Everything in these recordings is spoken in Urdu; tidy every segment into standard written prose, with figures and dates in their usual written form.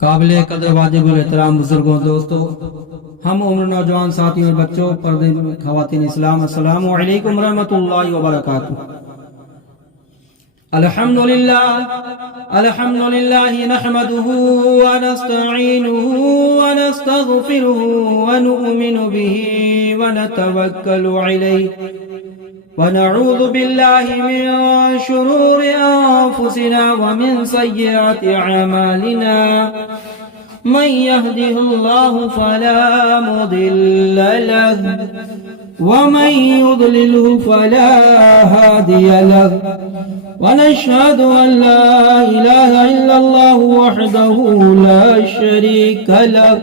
قابل قدر واجب الاحترام بزرگوں، دوستوں، ہم عمر نوجوان ساتھیوں اور بچوں، پردے خواتین اسلام، السلام علیکم ورحمۃ اللہ وبرکاتہ۔ الحمد للہ نحمده ونستعینه ونستغفره ونؤمن به ونتوکل علیہ ونعوذ باللہ من شرور انفسنا ومن سیئات اعمالنا، من يهده الله فلا مضل له ومن يضلله فلا هادي له، ونشهد أن لا إله إلا الله وحده لا شريك له،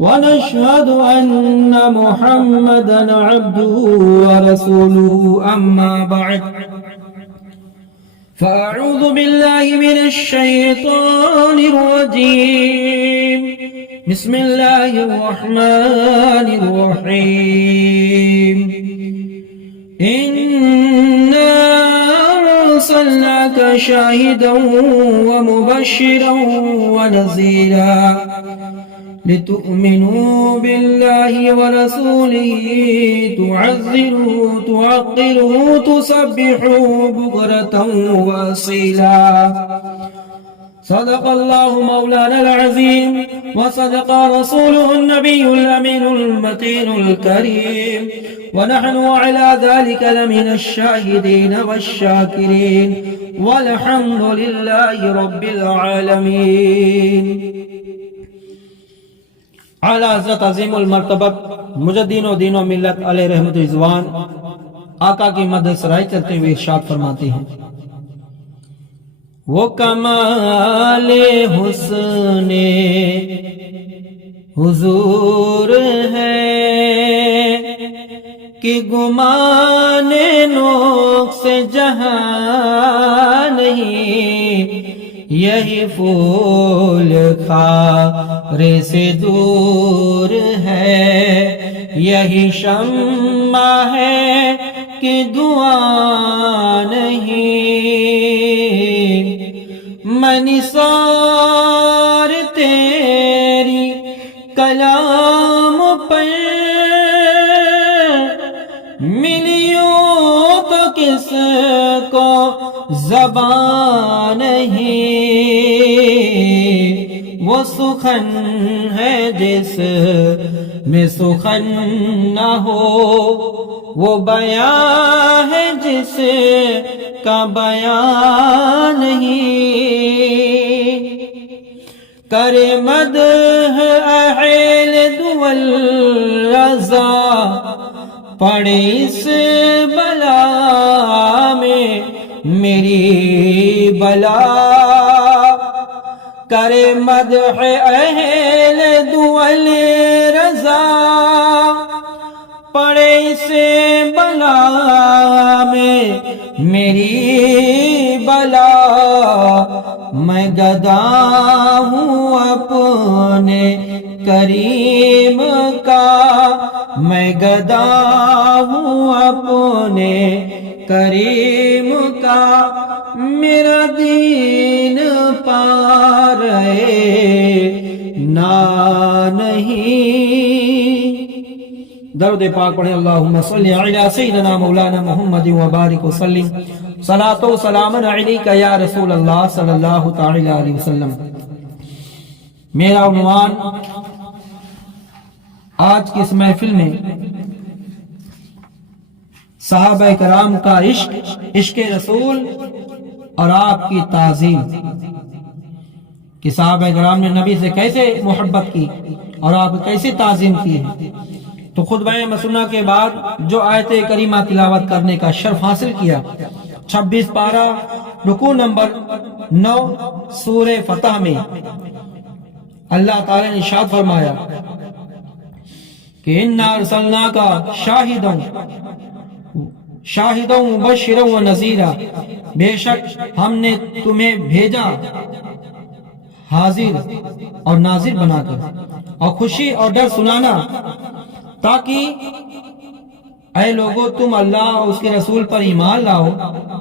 ونشهد أن محمدا عبده ورسوله، أما بعد فأعوذ بالله من الشيطان الرجيم، بسم الله الرحمن الرحيم، إنا أرسلناك شاهدا ومبشرا ونذيرا لتؤمنوا بالله ورسوله، تعزروه توقروه تسبحوه بكرة وأصيلا۔ صدق الله مولانا العظيم، وصدق رسوله النبي الأمين المتين الكريم، ونحن على ذلك لمن الشاهدين والشاكرين، والحمد لله رب العالمين۔ اعلیٰ حضرت عظیم المرتبت مجدین و دین و ملت علیہ رحمت رضوان آقا کی مدح سرائے چلتے ہوئے ارشاد فرماتے ہیں، وہ کمال حسن حضور ہے کہ گمان نقص جہاں نہیں، یہی پھول خار سے دور ہے، یہی شمع ہے کہ دعا نہیں، میں نثار تیری کلام پر ملیوں تو کس کو زبان نہیں، وہ سخن ہے جس میں سخن نہ ہو، وہ بیان ہے جس کا بیان نہیں، کرے مدح اہل دول رضا، پڑے اس بلا میں میری بلا، کرے مدح اہل دول رضا، پڑے اس بلا میں میری بلا، میں گدا ہوں اپنے کریم کا، میں گدا ہوں اپنے کریم کا، میرا دین پار نہ نہیں۔ درود پاک پڑھیں، اللہم صلی علی سیدنا مولانا محمد وبارک وسلم، صلاۃ و سلام علیک یا رسول اللہ صلی اللہ تعالی علیہ وسلم۔ میرا عنوان آج کی اس محفل میں صحابہ کرام کا عشق، عشق رسول اور آپ کی تعظیم، کہ صحابہ کرام نے نبی سے کیسے محبت کی اور آپ کیسے تعظیم کی ہے۔ تو خطبہ مسنہ کے بعد جو آیت کریمہ تلاوت کرنے کا شرف حاصل کیا، 26 پارہ رکوع نمبر 9 سورہ فتح میں اللہ تعالی نے ارشاد فرمایا کہ اِنَّا أَرْسَلْنَاكَ شَاهِدًا مُبَشِّرًا وَنَذِيرًا، بے شک ہم نے تمہیں بھیجا حاضر اور ناظر بنا کر، اور خوشی اور ڈر سنانا، تاکہ اے لوگو تم اللہ اور اس کے رسول پر ایمان لاؤ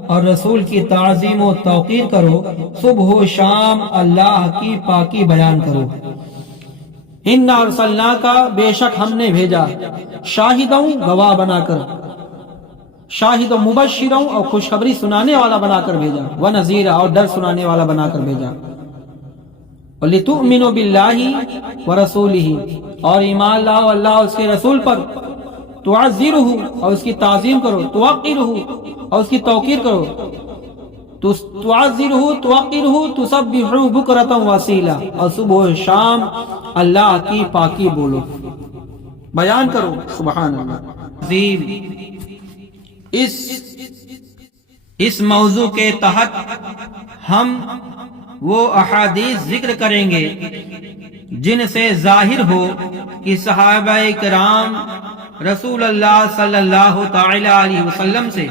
اور رسول کی تعظیم و توقیر کرو، صبح و شام اللہ کی پاکی بیان کرو۔ اِنَّا أَرْسَلْنَاكَ، بے شک ہم نے بھیجا، شاہدوں گواہ بنا کر، شاہد و مبشروں اور خوشخبری سنانے والا بنا کر بھیجا، وَنَذِيرًا اور ڈر سنانے والا بنا کر بھیجا، وَلِتُؤْمِنُوا بِاللَّهِ وَرَسُولِهِ اور ایمان لاؤ اللہ اور اس کے رسول پر، تُعَزِّرُهُ اور اس کی تعظیم کرو، تُوَقِّرُهُ اور اس کی توقیر کرو، تُعَزِّرُهُ تُوَقِّرُهُ تُسَبِّحُهُ بُكْرَةً وَأَصِيلًا اور صبح و شام اللہ کی پاکی بولو، بیان کرو، سبحان اللہ عظیم۔ اس موضوع کے تحت ہم وہ احادیث ذکر کریں گے جن سے ظاہر ہو کہ صحابہ کرام رسول اللہ صلی اللہ تعالی علیہ وسلم سے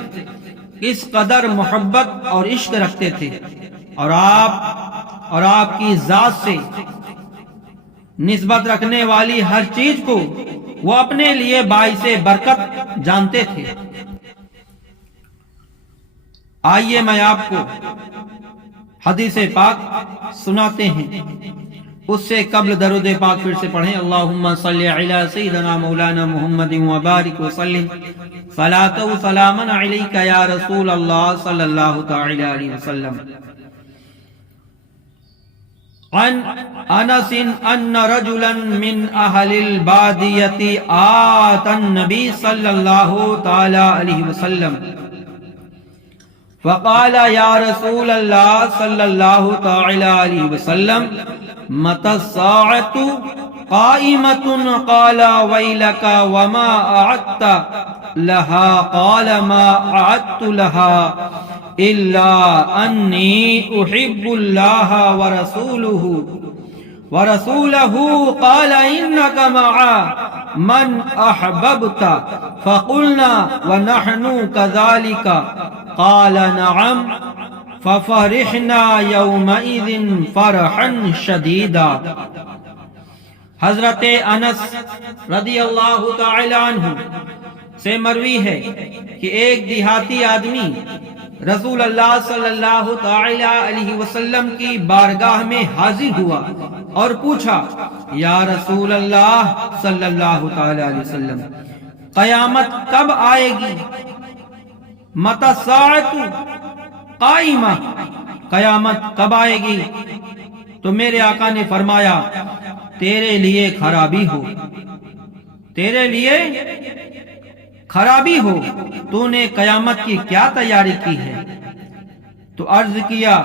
کس قدر محبت اور عشق رکھتے تھے، اور آپ کی ذات سے نسبت رکھنے والی ہر چیز کو وہ اپنے لیے باعث برکت جانتے تھے۔ آئیے میں آپ کو حدیث پاک سناتے ہیں، اس سے قبل درود پاک پھر سے پڑھیں، اللہم صلی علی سیدنا مولانا محمد وبارک وسلم صلاۃ و سلاما علیک یا رسول اللہ صلی اللہ تعالی علیہ وسلم۔ عن انس ان رجلا من اہل البادیۃ آتى النبی صلی اللہ تعالی علیہ وسلم فقال یا رسول اللہ صلی اللہ تعالی علیہ وسلم متى الساعة قائمة قال ويلك وما أعدت لها قال ما أعدت لها إلا أني أحب الله ورسوله قال إنك مع من أحببت فقلنا ونحن كذلك قال نعم ففرحنا يومئذ فرحا شديدا۔ حضرت انس رضی اللہ تعالی عنہ سے مروی ہے کہ ایک دیہاتی آدمی رسول اللہ صلی اللہ تعالی علیہ وسلم کی بارگاہ میں حاضر ہوا اور پوچھا، یا رسول اللہ صلی اللہ تعالی علیہ وسلم، قیامت کب آئے گی؟ متی الساعۃ قائمہ، قیامت کب آئے گی؟ تو میرے آقا نے فرمایا، تیرے لیے خرابی ہو، تیرے لیے خرابی ہو، تو نے قیامت کی کیا تیاری کی ہے؟ تو عرض کیا،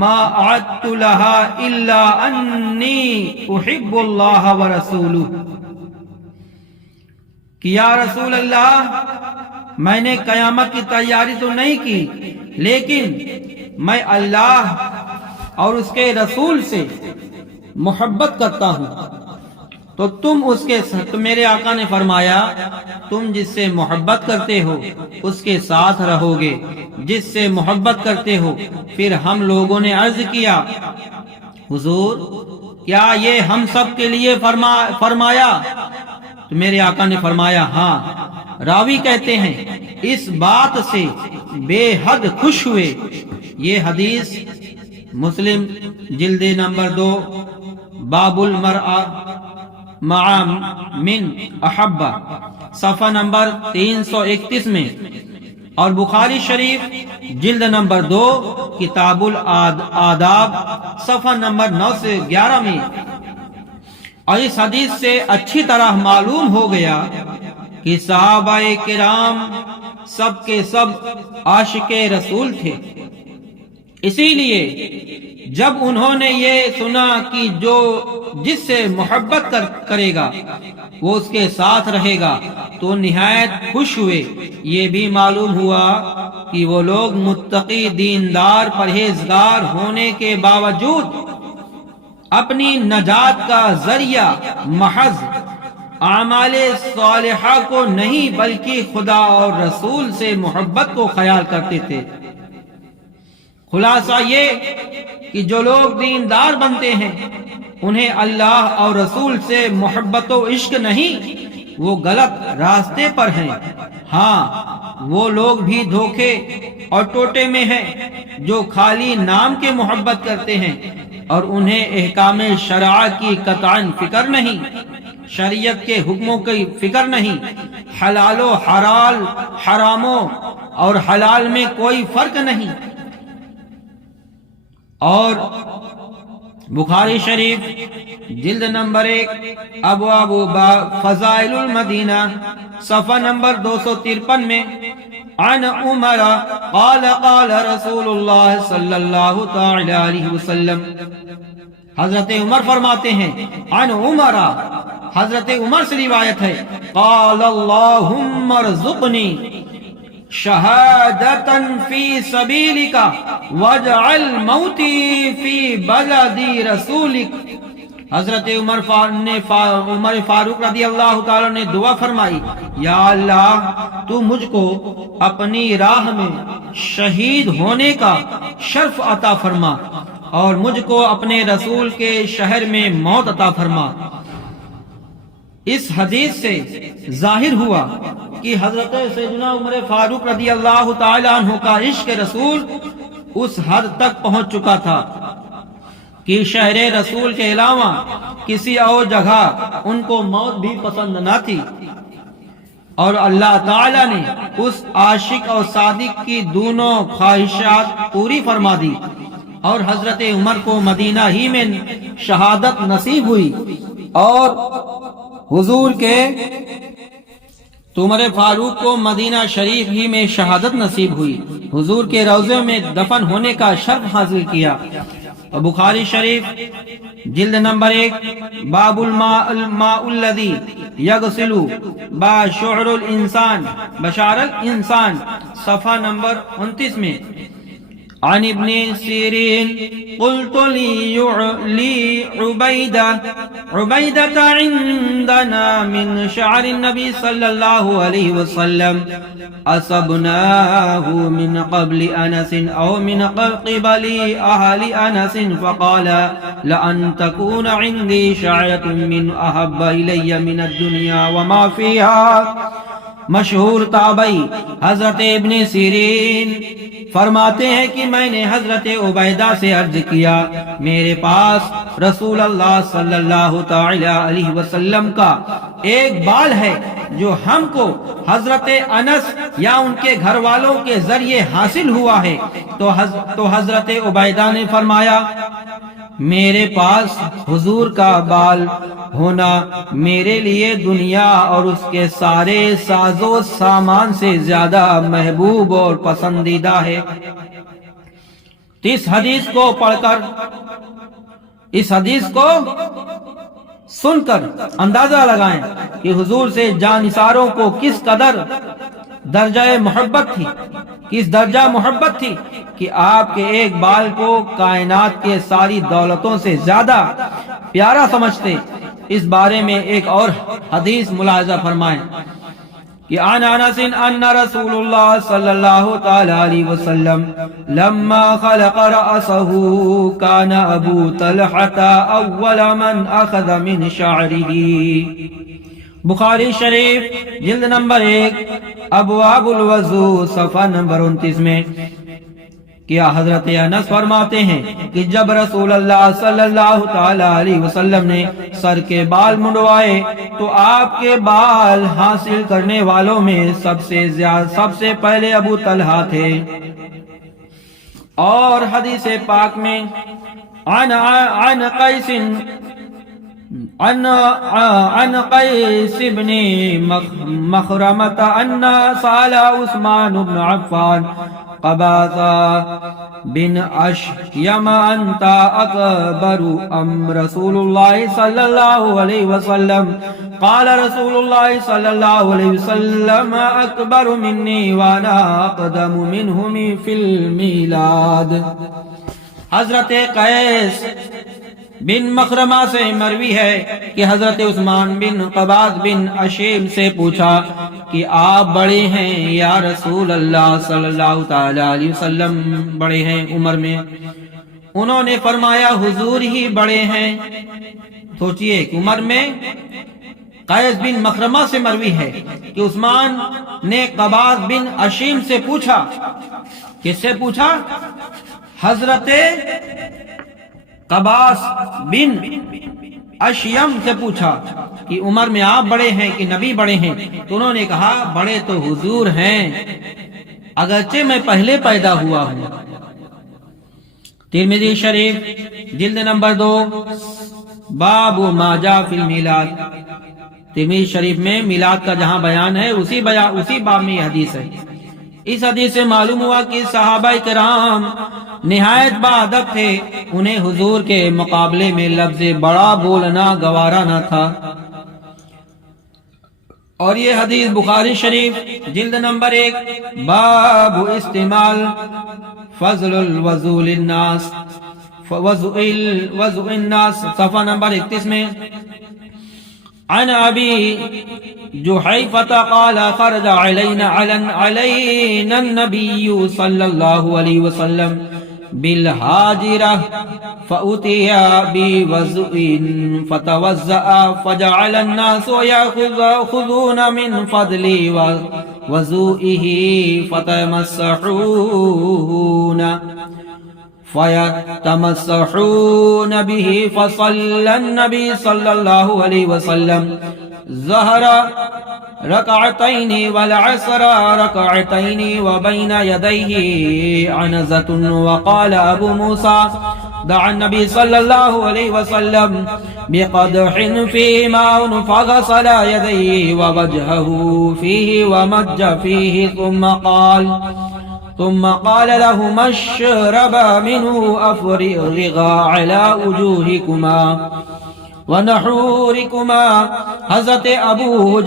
ما اعدت لها الا انی احب اللہ ورسولہ، کہ یا رسول اللہ میں نے قیامت کی تیاری تو نہیں کی، لیکن میں اللہ اور اس کے رسول سے محبت کرتا ہوں۔ تو تم اس کے ساتھ، میرے آقا نے فرمایا، تم جس سے محبت کرتے ہو اس کے ساتھ رہو گے، جس سے محبت کرتے ہو۔ پھر ہم لوگوں نے عرض کیا، حضور کیا یہ ہم سب کے لیے فرمایا؟ تو میرے آقا نے فرمایا، ہاں۔ راوی کہتے ہیں اس بات سے بے حد خوش ہوئے۔ یہ حدیث مسلم جلد نمبر 2 باب المرأة مع من احبہ صفحہ نمبر 331 میں، اور بخاری شریف جلد نمبر 2 کتاب الآداب صفحہ نمبر 9 سے 11 میں۔ اور اس حدیث سے اچھی طرح معلوم ہو گیا کہ صحابہ کرام سب کے سب عاشق رسول تھے۔ اسی لیے جب انہوں نے یہ سنا کہ جو جس سے محبت کرے گا وہ اس کے ساتھ رہے گا تو نہایت خوش ہوئے۔ یہ بھی معلوم ہوا کہ وہ لوگ متقی، دیندار، پرہیزگار ہونے کے باوجود اپنی نجات کا ذریعہ محض اعمال صالحہ کو نہیں بلکہ خدا اور رسول سے محبت کو خیال کرتے تھے۔ خلاصہ یہ کہ جو لوگ دیندار بنتے ہیں انہیں اللہ اور رسول سے محبت و عشق نہیں، وہ غلط راستے پر ہیں۔ ہاں، وہ لوگ بھی دھوکے اور ٹوٹے میں ہیں جو خالی نام کے محبت کرتے ہیں اور انہیں احکام شرع کی قطعاً فکر نہیں، شریعت کے حکموں کی فکر نہیں، حلال و حراموں اور حلال میں کوئی فرق نہیں۔ اور بخاری شریف جلد نمبر 1 ابواب فضائل المدینہ صفحہ نمبر 253 میں عن عمر قال قال رسول اللہ صلی اللہ تعالی علیہ وسلم، حضرت عمر فرماتے ہیں، عن عمر، حضرت عمر سے روایت ہے، قال اللہم ارزقنی شہادتاً فی سبیلک واجعل موتی فی بلد رسولک۔ حضرت عمر فاروق رضی اللہ تعالیٰ نے دعا فرمائی، یا اللہ تو مجھ کو اپنی راہ میں شہید ہونے کا شرف عطا فرما اور مجھ کو اپنے رسول کے شہر میں موت عطا فرما۔ اس حدیث سے ظاہر ہوا کہ حضرت سیدنا عمر فاروق رضی اللہ تعالی عنہ کا عشق رسول اس حد تک پہنچ چکا تھا کہ شہر رسول کے علاوہ کسی اور جگہ ان کو موت بھی پسند نہ تھی، اور اللہ تعالی نے اس عاشق اور صادق کی دونوں خواہشات پوری فرما دی اور حضرت عمر کو مدینہ ہی میں شہادت نصیب ہوئی، اور حضور کے عمر فاروق کو مدینہ شریف ہی میں شہادت نصیب ہوئی، حضور کے روضے میں دفن ہونے کا شرف حاصل کیا۔ اور بخاری شریف جلد نمبر 1 باب الماء الذی یغسل بشعر الانسان صفحہ نمبر 29 میں عن ابن سیرین قلت لی عبیدہ عندنا من شعر النبی صلی اللہ علیہ وسلم اصبناہ من قبل انس او من قبل اہل انس فقال لأن تكون عندي شعرة من احب الی من الدنیا وما فیہا۔ مشہور تابعی حضرت ابن سیرین فرماتے ہیں کہ میں نے حضرت عبیدہ سے عرض کیا، میرے پاس رسول اللہ صلی اللہ تعالی علیہ وسلم کا ایک بال ہے جو ہم کو حضرت انس یا ان کے گھر والوں کے ذریعے حاصل ہوا ہے۔ تو حضرت عبیدہ نے فرمایا، میرے پاس حضور کا بال ہونا میرے لیے دنیا اور اس کے سارے ساز و سامان سے زیادہ محبوب اور پسندیدہ ہے۔ اس حدیث کو پڑھ کر، اس حدیث کو سن کر اندازہ لگائیں کہ حضور سے جانثاروں کو کس قدر درجہ محبت تھی، کس درجہ محبت تھی کہ آپ کے ایک بال کو کائنات کے ساری دولتوں سے زیادہ پیارا سمجھتے۔ اس بارے میں ایک اور حدیث ملاحظہ فرمائیں کہ عن انس ان رسول اللہ صلی اللہ تعالی علیہ وسلم لما خلق رأسه كان ابو طلحة اول من اخذ من شعره۔ بخاری شریف جلد نمبر 1 ابواب الوضو صفحہ نمبر 29 میں کیا حضرت انس فرماتے ہیں کہ جب رسول اللہ صلی اللہ تعالی علیہ وسلم نے سر کے بال منڈوائے تو آپ کے بال حاصل کرنے والوں میں سب سے پہلے ابو طلحہ تھے۔ اور حدیث پاک میں عن قیس بن مخرمۃ ان سال عثمان بن عفان قباضہ بن اشیم انت اکبر ام رسول اللہ صلی اللہ علیہ وسلم قال رسول اللہ صلی اللہ علیہ وسلم اکبر منی وانا اقدم منہم فی المیلاد۔ حضرت قیس بن مخرمہ سے مروی ہے کہ حضرت عثمان بن قباض بن اشیم سے پوچھا کہ آپ بڑے ہیں یا رسول اللہ صلی اللہ تعالی علیہ وسلم بڑے ہیں عمر میں؟ انہوں نے فرمایا حضور ہی بڑے ہیں۔ سوچئے عمر میں قیس بن مخرمہ سے مروی ہے کہ عثمان نے قباس بن اشیم سے پوچھا، کس سے پوچھا؟ حضرت قباس بن اشیم سے پوچھا کہ عمر میں آپ بڑے ہیں کہ نبی بڑے ہیں؟ تو انہوں نے کہا بڑے تو حضور ہیں، اگرچہ میں پہلے پیدا ہوا ہوں۔ ترمذی شریف جلد نمبر 2 باب ما جاء فی المیلاد، ترمذی شریف میں میلاد کا جہاں بیان ہے اسی باب میں یہ حدیث ہے۔ اس حدیث سے معلوم ہوا کہ صحابہ کرام نہایت باادب تھے، انہیں حضور کے مقابلے میں لفظ بڑا بولنا گوارا نہ تھا۔ اور یہ حدیث بخاری شریف جلد نمبر 1 باب استعمال فضل الوضوء للناس، وضوء الناس صفحہ نمبر 31 میں عن ابی جحیفہ قال خرج علینا النبی صلی اللہ علیہ وسلم بالحاجرہ فأتي بوضوء فتوضأ فجعل الناس يأخذون من فضل وضوئه فيتمسحون به، فصلى النبي صلى الله عليه وسلم ظهر ركعتين والعصر ركعتين وبين يديه عنزة. وقال أبو موسى دعا النبي صلى الله عليه وسلم بقدح فيه ماء فغسل يديه ووجهه فيه ومج فيه ثم قال لهما اشربا منه أفرغا على وجوهكما ونحوركما. حضرت ابو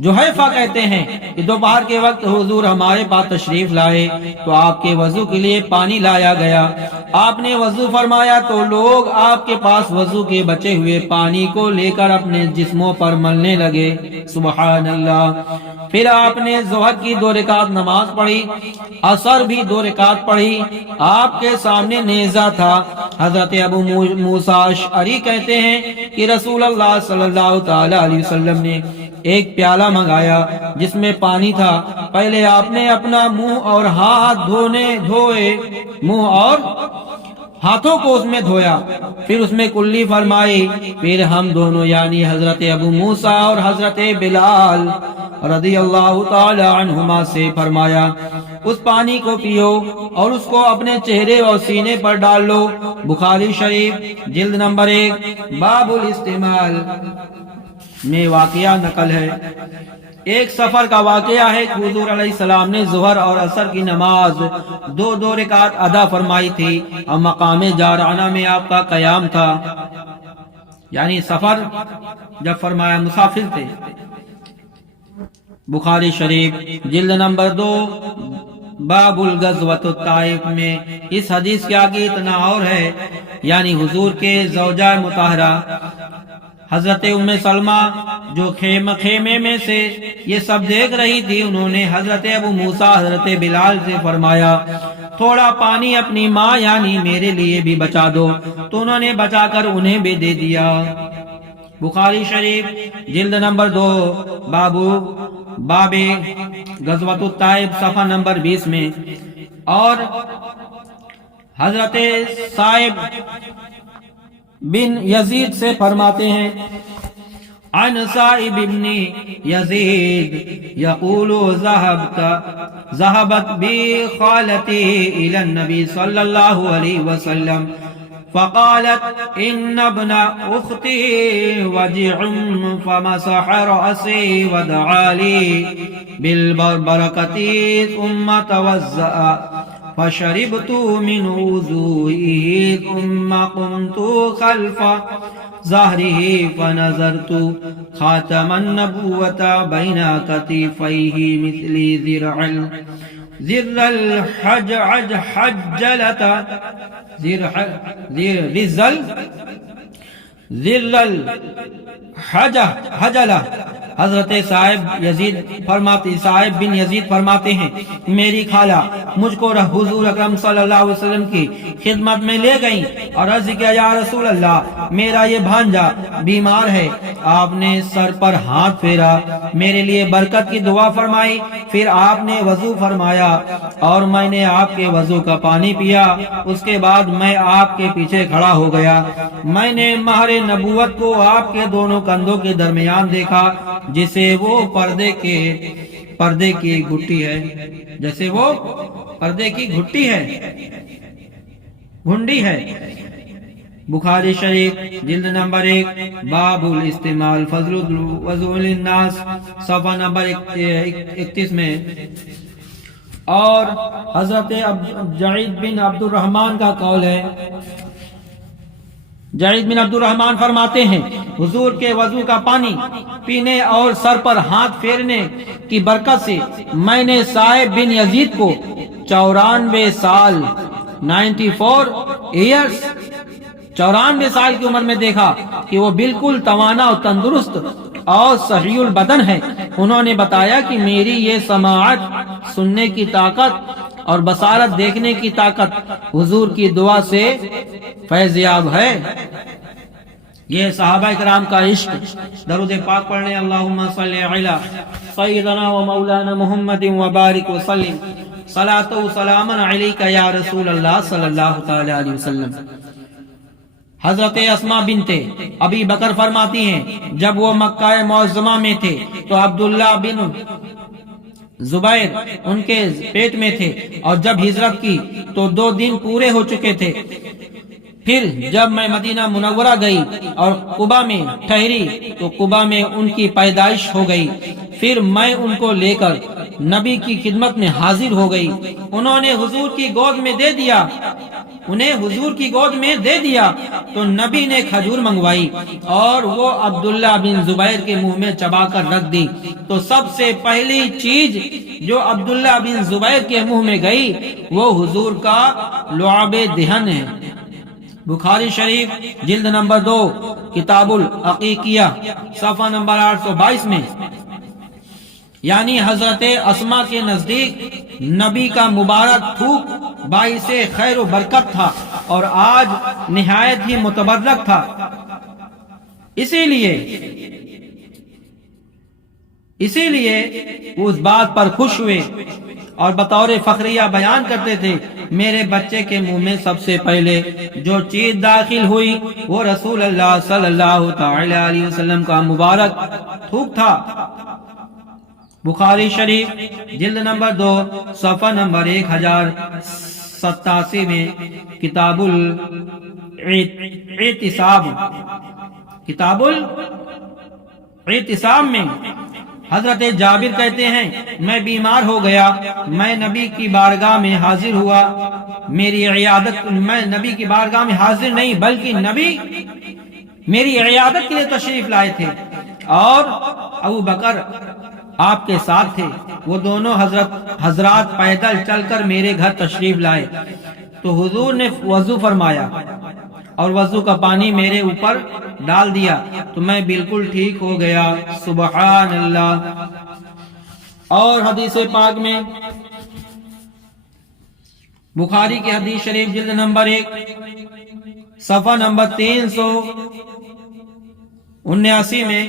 جحیفہ کہتے ہیں کہ دوپہر کے وقت حضور ہمارے پاس تشریف لائے تو آپ کے وضو کے لیے پانی لایا گیا، آپ نے وضو فرمایا تو لوگ آپ کے پاس وضو کے بچے ہوئے پانی کو لے کر اپنے جسموں پر ملنے لگے، سبحان اللہ۔ پھر آپ نے ظہر کی 2 رکعت نماز پڑھی، عصر بھی 2 رکعت پڑھی، آپ کے سامنے نیزہ تھا۔ حضرت ابو موسیٰ اشعری کہتے ہیں کہ رسول اللہ صلی اللہ تعالی علیہ وسلم نے ایک پیالہ منگایا جس میں پانی تھا، پہلے آپ نے اپنا منہ اور ہاتھ دھوئے، منہ اور ہاتھوں کو اس میں دھویا، پھر اس میں کلی فرمائی، پھر ہم دونوں یعنی حضرت ابو موسیٰ اور حضرت بلال رضی اللہ تعالی عنہما سے فرمایا اس پانی کو پیو اور اس کو اپنے چہرے اور سینے پر ڈال لو۔ بخاری شریف جلد نمبر 1 باب الاستعمال میں واقعہ نقل ہے۔ ایک سفر کا واقعہ ہے کہ حضور علیہ السلام نے ظہر اور عصر کی نماز 2 رکعت ادا فرمائی تھی اور مقام جارانہ میں آپ کا قیام تھا، یعنی سفر جب فرمایا مسافر تھے۔ بخاری شریف جلد نمبر 2 باب الغزوۃ الطائف میں اس حدیث کے آگے اتنا اور ہے، یعنی حضور کے زوجہ مطہرہ حضرت ام سلمہ جو خیمے میں سے یہ سب دیکھ رہی تھی، انہوں نے حضرت ابو موسیٰ حضرت بلال سے فرمایا تھوڑا پانی اپنی ماں یعنی میرے لیے بھی بچا دو، تو انہوں نے بچا کر انہیں بھی دے دیا۔ بخاری شریف جلد نمبر 2 باب غزوۃ الطائف صفحہ نمبر 20 میں۔ اور حضرت صائب بن یزید سے فرماتے ہیں عن صائب بن یزید یقول ذهبت بی خالتی الى النبی صلی اللہ علیہ وسلم فقالت ان ابن اختی وجع فمسح رأسی ودعا لی بالبرکۃ ثم توضأ فشربت من وضوئه ثم قمت خلف ظهره فنظرت خاتم النبوة بين كتفيه مثل ذر الحجلة حضرت صاحب بن یزید فرماتے ہیں میری خالہ مجھ کو حضور اکرم صلی اللہ علیہ وسلم کی خدمت میں لے گئیں اور عرض کیا یا رسول اللہ میرا یہ بھانجا بیمار ہے. آپ نے سر پر ہاتھ پھیرا میرے لیے برکت کی دعا فرمائی. پھر آپ نے وضو فرمایا اور میں نے آپ کے وضو کا پانی پیا. اس کے بعد میں آپ کے پیچھے کھڑا ہو گیا. میں نے مہر نبوت کو آپ کے دونوں کندھوں کے درمیان دیکھا جسے وہ پردے کی گھٹی ہے جیسے وہ پردے کی گھٹی ہے گھنڈی ہے. بخاری شریف جلد نمبر 1 باب الاستعمال فضل الوضوء للناس صفحہ نمبر 31 میں. اور حضرت جعید بن عبد الرحمن کا قول ہے. جعید بن عبد الرحمن فرماتے ہیں حضور کے وضو کا پانی پینے اور سر پر ہاتھ پھیرنے کی برکت سے میں نے صاحب بن یزید کو 94 سال 94 سال کی عمر میں دیکھا کہ وہ بالکل توانا اور تندرست اور صحیح البدن ہے. انہوں نے بتایا کہ میری یہ سماعت سننے کی طاقت اور بصارت دیکھنے کی طاقت حضور کی دعا سے فیض یاب ہے. یہ صحابہ کرام کا عشق. درود پاک پڑھنے اللہم صلی علی سیدنا و مولانا محمد وبارک وسلم صلاۃ و سلام علیک یا رسول اللہ صلی اللہ تعالی علیہ وسلم. حضرت اسماء بنت ابی بکر فرماتی ہیں جب وہ مکہ معظمہ میں تھے تو عبداللہ بن زبیر ان کے پیٹ میں تھے اور جب ہجرت کی تو 2 دن پورے ہو چکے تھے. پھر جب میں مدینہ منورہ گئی اور قبا میں ٹھہری تو قبا میں ان کی پیدائش ہو گئی. پھر میں ان کو لے کر نبی کی خدمت میں حاضر ہو گئی. انہیں حضور کی گود میں دے دیا تو نبی نے کھجور منگوائی اور وہ عبداللہ بن زبیر کے منہ میں چبا کر رکھ دی. تو سب سے پہلی چیز جو عبداللہ بن زبیر کے منہ میں گئی وہ حضور کا لعاب دہن ہے. بخاری شریف جلد نمبر 2 کتاب العقیقیہ صفحہ نمبر 822 میں. یعنی حضرت اسماء کے نزدیک نبی کا مبارک تھوک باعث خیر و برکت تھا اور آج نہایت ہی متبرک تھا. اسی لیے وہ اس بات پر خوش ہوئے اور بطور فخریہ بیان کرتے تھے میرے بچے کے منہ میں سب سے پہلے جو چیز داخل ہوئی وہ رسول اللہ صلی اللہ تعالی علیہ وسلم کا مبارک تھوک تھا. بخاری شریف جلد نمبر 2 صفحہ نمبر 1087 میں کتاب الاعتصام میں حضرت جابر کہتے ہیں میں بیمار ہو گیا. میں نبی کی بارگاہ میں حاضر ہوا. میں نبی کی بارگاہ میں حاضر نہیں بلکہ نبی میری عیادت کے لیے تشریف لائے تھے اور ابو بکر آپ کے ساتھ تھے. وہ دونوں حضرات پیدل چل کر میرے گھر تشریف لائے تو حضور نے وضو فرمایا اور وضو کا پانی میرے اوپر ڈال دیا تو میں بالکل ٹھیک ہو گیا. سبحان اللہ. اور حدیث پاک میں بخاری کی حدیث شریف جلد نمبر 1 صفحہ نمبر 379 میں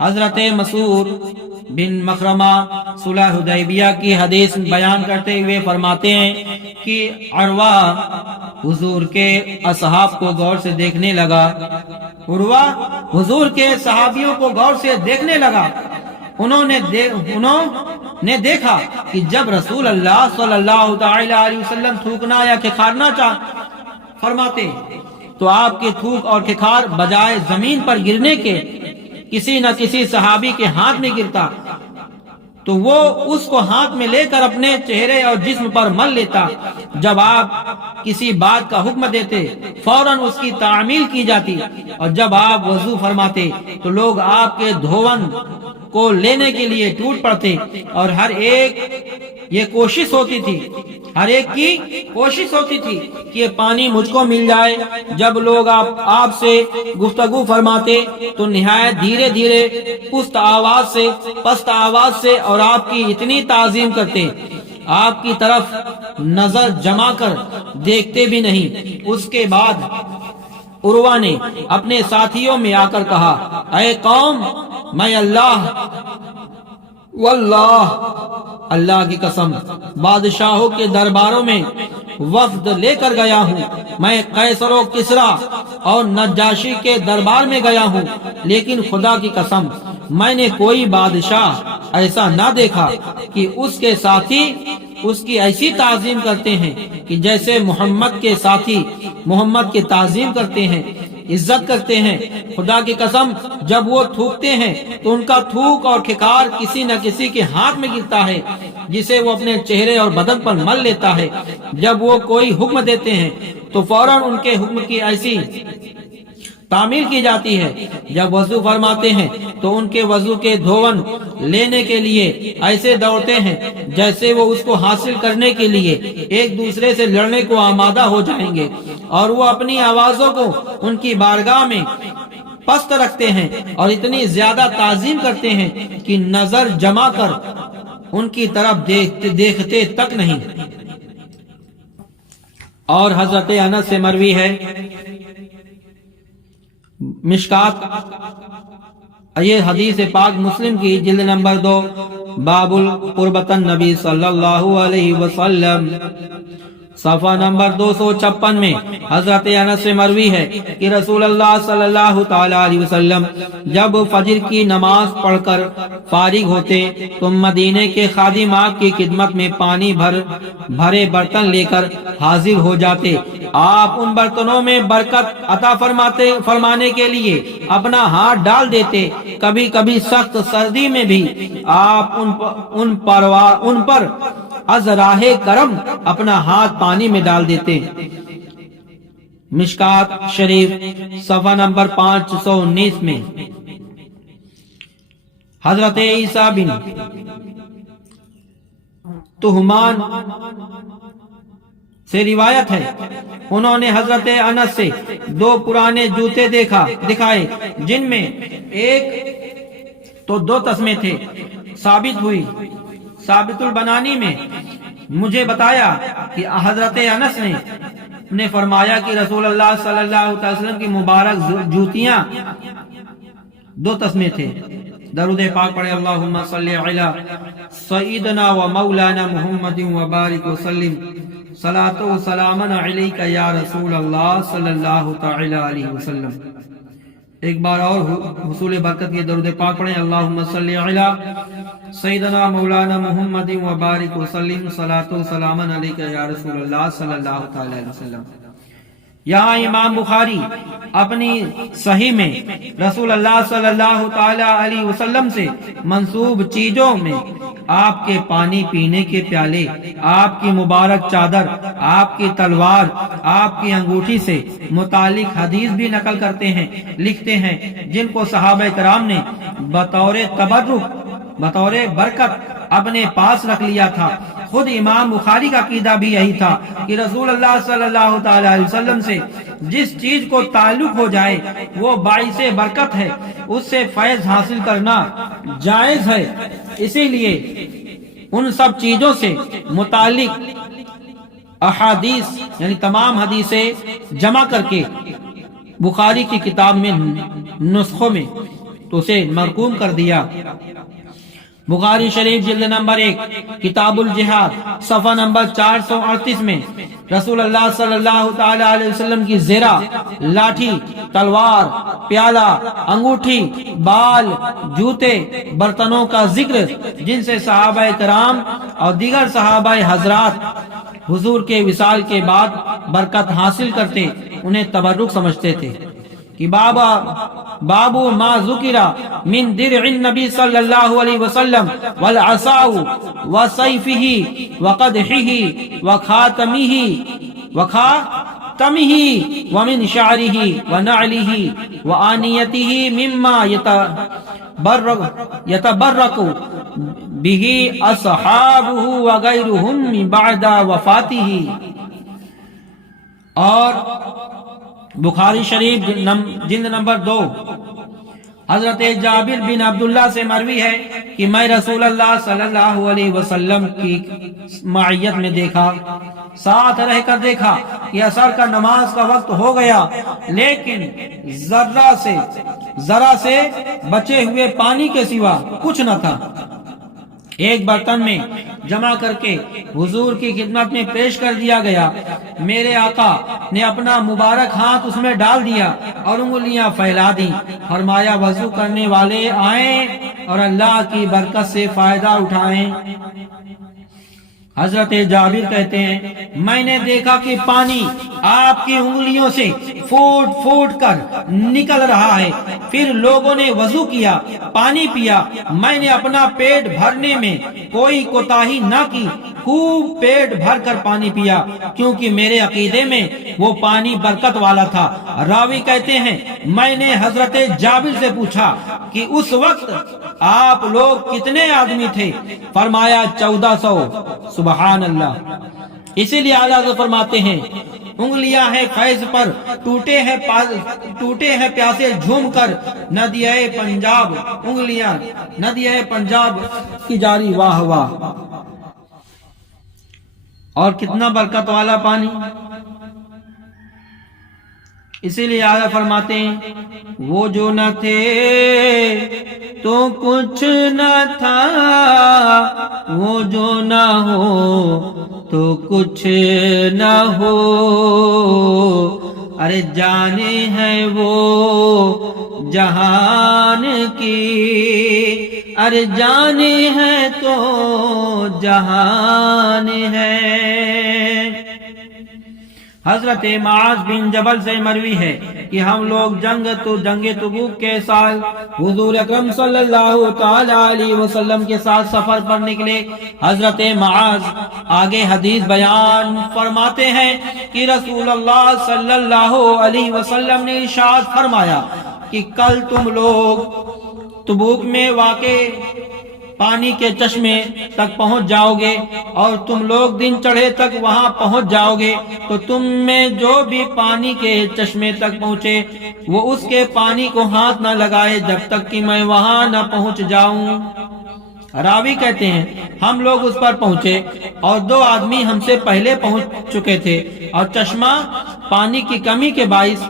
حضرت مسعود بن مخرمہ صلح حدیبیہ کی حدیث بیان کرتے ہوئے فرماتے ہیں کہ عروہ حضور کے اصحاب کو غور سے دیکھنے لگا. عروہ حضور کے صحابیوں کو غور سے دیکھنے لگا. انہوں نے دیکھا کہ جب رسول اللہ صلی اللہ تعالی علیہ وسلم تھوکنا یا کھکارنا فرماتے تو آپ کے تھوک اور کھکار بجائے زمین پر گرنے کے کسی نہ کسی صحابی کے ہاتھ میں گرتا تو وہ اس کو ہاتھ میں لے کر اپنے چہرے اور جسم پر مل لیتا. جب آپ کسی بات کا حکم دیتے فوراً اس کی تعمیل کی جاتی اور جب آپ وضو فرماتے تو لوگ آپ کے دھون کو لینے کے لیے ٹوٹ پڑتے اور ہر ایک یہ کوشش ہوتی تھی ہر ایک کی کوشش ہوتی تھی کہ یہ پانی مجھ کو مل جائے۔ جب لوگ آپ سے گفتگو فرماتے تو نہایت دھیرے دھیرے پست آواز سے اور آپ کی اتنی تعظیم کرتے، آپ کی طرف نظر جما کر دیکھتے بھی نہیں۔ اس کے بعد عروہ نے اپنے ساتھیوں میں آ کر کہا، اے قوم، میں اللہ کی قسم بادشاہوں کے درباروں میں وفد لے کر گیا ہوں، میں قیصر و کسریٰ اور نجاشی کے دربار میں گیا ہوں، لیکن خدا کی قسم میں نے کوئی بادشاہ ایسا نہ دیکھا کہ اس کے ساتھی اس کی ایسی تعظیم کرتے ہیں کہ جیسے محمد کے ساتھی محمد کی تعظیم کرتے ہیں، عزت کرتے ہیں۔ خدا کی قسم جب وہ تھوکتے ہیں تو ان کا تھوک اور کھکار کسی نہ کسی کے ہاتھ میں گرتا ہے، جسے وہ اپنے چہرے اور بدن پر مل لیتا ہے۔ جب وہ کوئی حکم دیتے ہیں تو فوراً ان کے حکم کی ایسی تعمیل کی جاتی ہے۔ جب وضو فرماتے ہیں تو ان کے وضو کے دھون لینے کے لیے ایسے دوڑتے ہیں جیسے وہ اس کو حاصل کرنے کے لیے ایک دوسرے سے لڑنے کو آمادہ ہو جائیں گے، اور وہ اپنی آوازوں کو ان کی بارگاہ میں پست رکھتے ہیں اور اتنی زیادہ تعظیم کرتے ہیں کہ نظر جما کر ان کی طرف دیکھتے تک نہیں۔ اور حضرت انس سے مروی ہے، مشکات، یہ حدیث پاک مسلم کی جلد نمبر 2، باب قربت النبی صلی اللہ علیہ وسلم، صفحہ نمبر 256 میں حضرت انس سے مروی ہے کہ رسول اللہ صلی اللہ تعالی علیہ وسلم جب فجر کی نماز پڑھ کر فارغ ہوتے تو مدینے کے خادم آپ کی خدمت میں پانی بھرے برتن لے کر حاضر ہو جاتے۔ آپ ان برتنوں میں برکت عطا فرمانے کے لیے اپنا ہاتھ ڈال دیتے۔ کبھی کبھی سخت سردی میں بھی آپ ان پر از راہ کرم اپنا ہاتھ پانی میں ڈال دیتے۔ مشکات شریف صفحہ نمبر 519 میں حضرت عیسیٰ بن تہمان سے روایت ہے، انہوں نے حضرت انس سے 2 پرانے جوتے دکھائے جن میں ایک تو 2 تسمے تھے۔ ثابت البنانی میں مجھے بتایا کہ حضرت انس نے فرمایا کہ رسول اللہ صلی اللہ علیہ وسلم کی مبارک جوتیاں 2 تسمے تھے۔ درود پاک پڑھے، اللہم صلی علی سیدنا و مولانا محمد و بارک وسلم، صلاۃ و سلام علیک یا رسول اللہ صلی اللہ تعالی علیہ وسلم۔ ایک بار اور حصول برکت کے درود پاک پڑھیں، اللہم صلی علی سیدنا مولانا محمد و بارک وسلم، صلاۃ و سلام علیک یا رسول اللہ صلی اللہ تعالی علیہ وسلم۔ یہاں امام بخاری اپنی صحیح میں رسول اللہ صلی اللہ تعالی علیہ وسلم سے منسوب چیزوں میں آپ کے پانی پینے کے پیالے، آپ کی مبارک چادر، آپ کی تلوار، آپ کی انگوٹھی سے متعلق حدیث بھی نقل کرتے ہیں، لکھتے ہیں، جن کو صحابہ کرام نے بطور تبرک، بطور برکت اپنے پاس رکھ لیا تھا۔ خود امام بخاری کا عقیدہ بھی یہی تھا کہ رسول اللہ صلی اللہ تعالی علیہ وسلم سے جس چیز کو تعلق ہو جائے وہ باعث برکت ہے، اس سے فیض حاصل کرنا جائز ہے۔ اسی لیے ان سب چیزوں سے متعلق احادیث یعنی تمام حدیثیں جمع کر کے بخاری کی کتاب میں نسخوں میں تو اسے مرقوم کر دیا۔ بخاری شریف جلد نمبر 1 کتاب الجہاد صفحہ نمبر 438 میں رسول اللہ صلی اللہ تعالی علیہ وسلم کی زرہ، لاٹھی، تلوار، پیالہ، انگوٹھی، بال، جوتے، برتنوں کا ذکر جن سے صحابہ کرام اور دیگر صحابہ حضرات حضور کے وصال کے بعد برکت حاصل کرتے، انہیں تبرک سمجھتے تھے۔ کہ باب ما ذکر من درع النبی صلی اللہ علیہ وسلم والعصا وسیفہ وقدحہ وخاتمہ ومن شعرہ ونعلہ وآنیتہ مما یتبرک به اصحابه وغيرهم بعد وفاته. اور بخاری شریف جلد نمبر 2 حضرت جابر بن عبداللہ سے مروی ہے کہ میں رسول اللہ صلی اللہ علیہ وسلم کی معیت میں دیکھا، ساتھ رہ کر دیکھا کہ عصر کا نماز کا وقت ہو گیا، لیکن ذرا سے بچے ہوئے پانی کے سوا کچھ نہ تھا. ایک برتن میں جمع کر کے حضور کی خدمت میں پیش کر دیا گیا. میرے آقا نے اپنا مبارک ہاتھ اس میں ڈال دیا اور انگلیاں پھیلا دی. فرمایا وضو کرنے والے آئیں اور اللہ کی برکت سے فائدہ اٹھائیں. حضرت جابر کہتے ہیں میں نے دیکھا کہ پانی آپ کی انگلیوں سے پھوٹ پھوٹ کر نکل رہا ہے. پھر لوگوں نے وضو کیا، پانی پیا. میں نے اپنا پیٹ بھرنے میں کوئی کوتاہی نہ کی، خوب پیٹ بھر کر پانی پیا، کیونکہ میرے عقیدے میں وہ پانی برکت والا تھا. راوی کہتے ہیں میں نے حضرت جابر سے پوچھا کہ اس وقت آپ لوگ کتنے آدمی تھے؟ فرمایا 1400. سبحان اللہ. اسی لیے اعلیٰ حضرت فرماتے ہیں انگلیاں ہیں فیض پر، ٹوٹے ہیں پیاسے جھوم کر، ندیہ پنجاب انگلیاں ندیہ پنجاب کی جاری. واہ واہ. اور کتنا برکت والا پانی. اسی لیے آیا فرماتے ہیں وہ جو نہ تھے تو کچھ نہ تھا، وہ جو نہ ہو تو کچھ نہ ہو. ارے جانے ہیں وہ جہان کی، ارے جانے ہیں تو جہان ہے. حضرت معاذ بن جبل سے مروی ہے کہ ہم لوگ جنگ تبوک کے سال حضور اکرم صلی اللہ تعالی علیہ وسلم کے ساتھ سفر پر نکلے. حضرت معاذ آگے حدیث بیان فرماتے ہیں کہ رسول اللہ صلی اللہ علیہ وسلم نے ارشاد فرمایا کہ کل تم لوگ تبوک میں واقع پانی کے چشمے تک پہنچ جاؤ گے، اور تم لوگ دن چڑھے تک وہاں پہنچ جاؤ گے. تو تم میں جو بھی پانی کے چشمے تک پہنچے وہ اس کے پانی کو ہاتھ نہ لگائے جب تک کہ میں وہاں نہ پہنچ جاؤں. راوی کہتے ہیں ہم لوگ اس پر پہنچے اور 2 آدمی ہم سے پہلے پہنچ چکے تھے، اور چشمہ پانی کی کمی کے باعث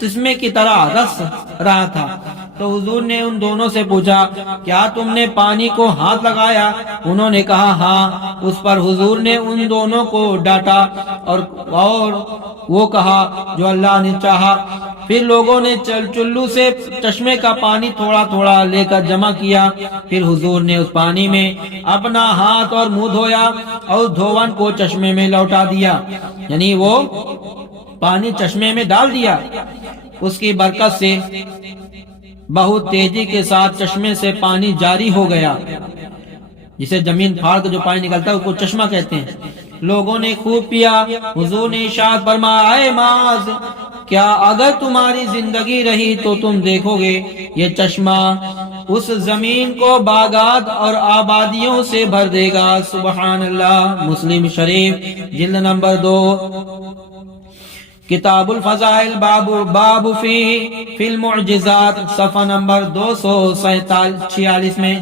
چشمے کی طرح رس رہا تھا. تو حضور نے ان دونوں سے پوچھا کیا تم نے پانی کو ہاتھ لگایا؟ انہوں نے کہا ہاں. اس پر حضور نے ان دونوں کو ڈانٹا اور وہ کہا جو اللہ نے چاہا. پھر لوگوں نے چلو سے چشمے کا پانی تھوڑا تھوڑا لے کر جمع کیا. پھر حضور نے اس پانی میں اپنا ہاتھ اور منہ دھویا اور دھون کو چشمے میں لوٹا دیا، یعنی وہ پانی چشمے میں ڈال دیا. اس کی برکت سے بہت تیزی کے ساتھ چشمے سے پانی جاری ہو گیا. جسے زمین پھاڑ کر جو پانی نکلتا ہے اس کو چشمہ کہتے ہیں. لوگوں نے خوب پیا. حضور نے ارشاد فرمایا اے معاذ، کیا اگر تمہاری زندگی رہی تو تم دیکھو گے یہ چشمہ اس زمین کو باغات اور آبادیوں سے بھر دے گا. سبحان اللہ. مسلم شریف جلد نمبر 2 کتاب الفضائل باب فی المعجزات صفحہ نمبر 246 میں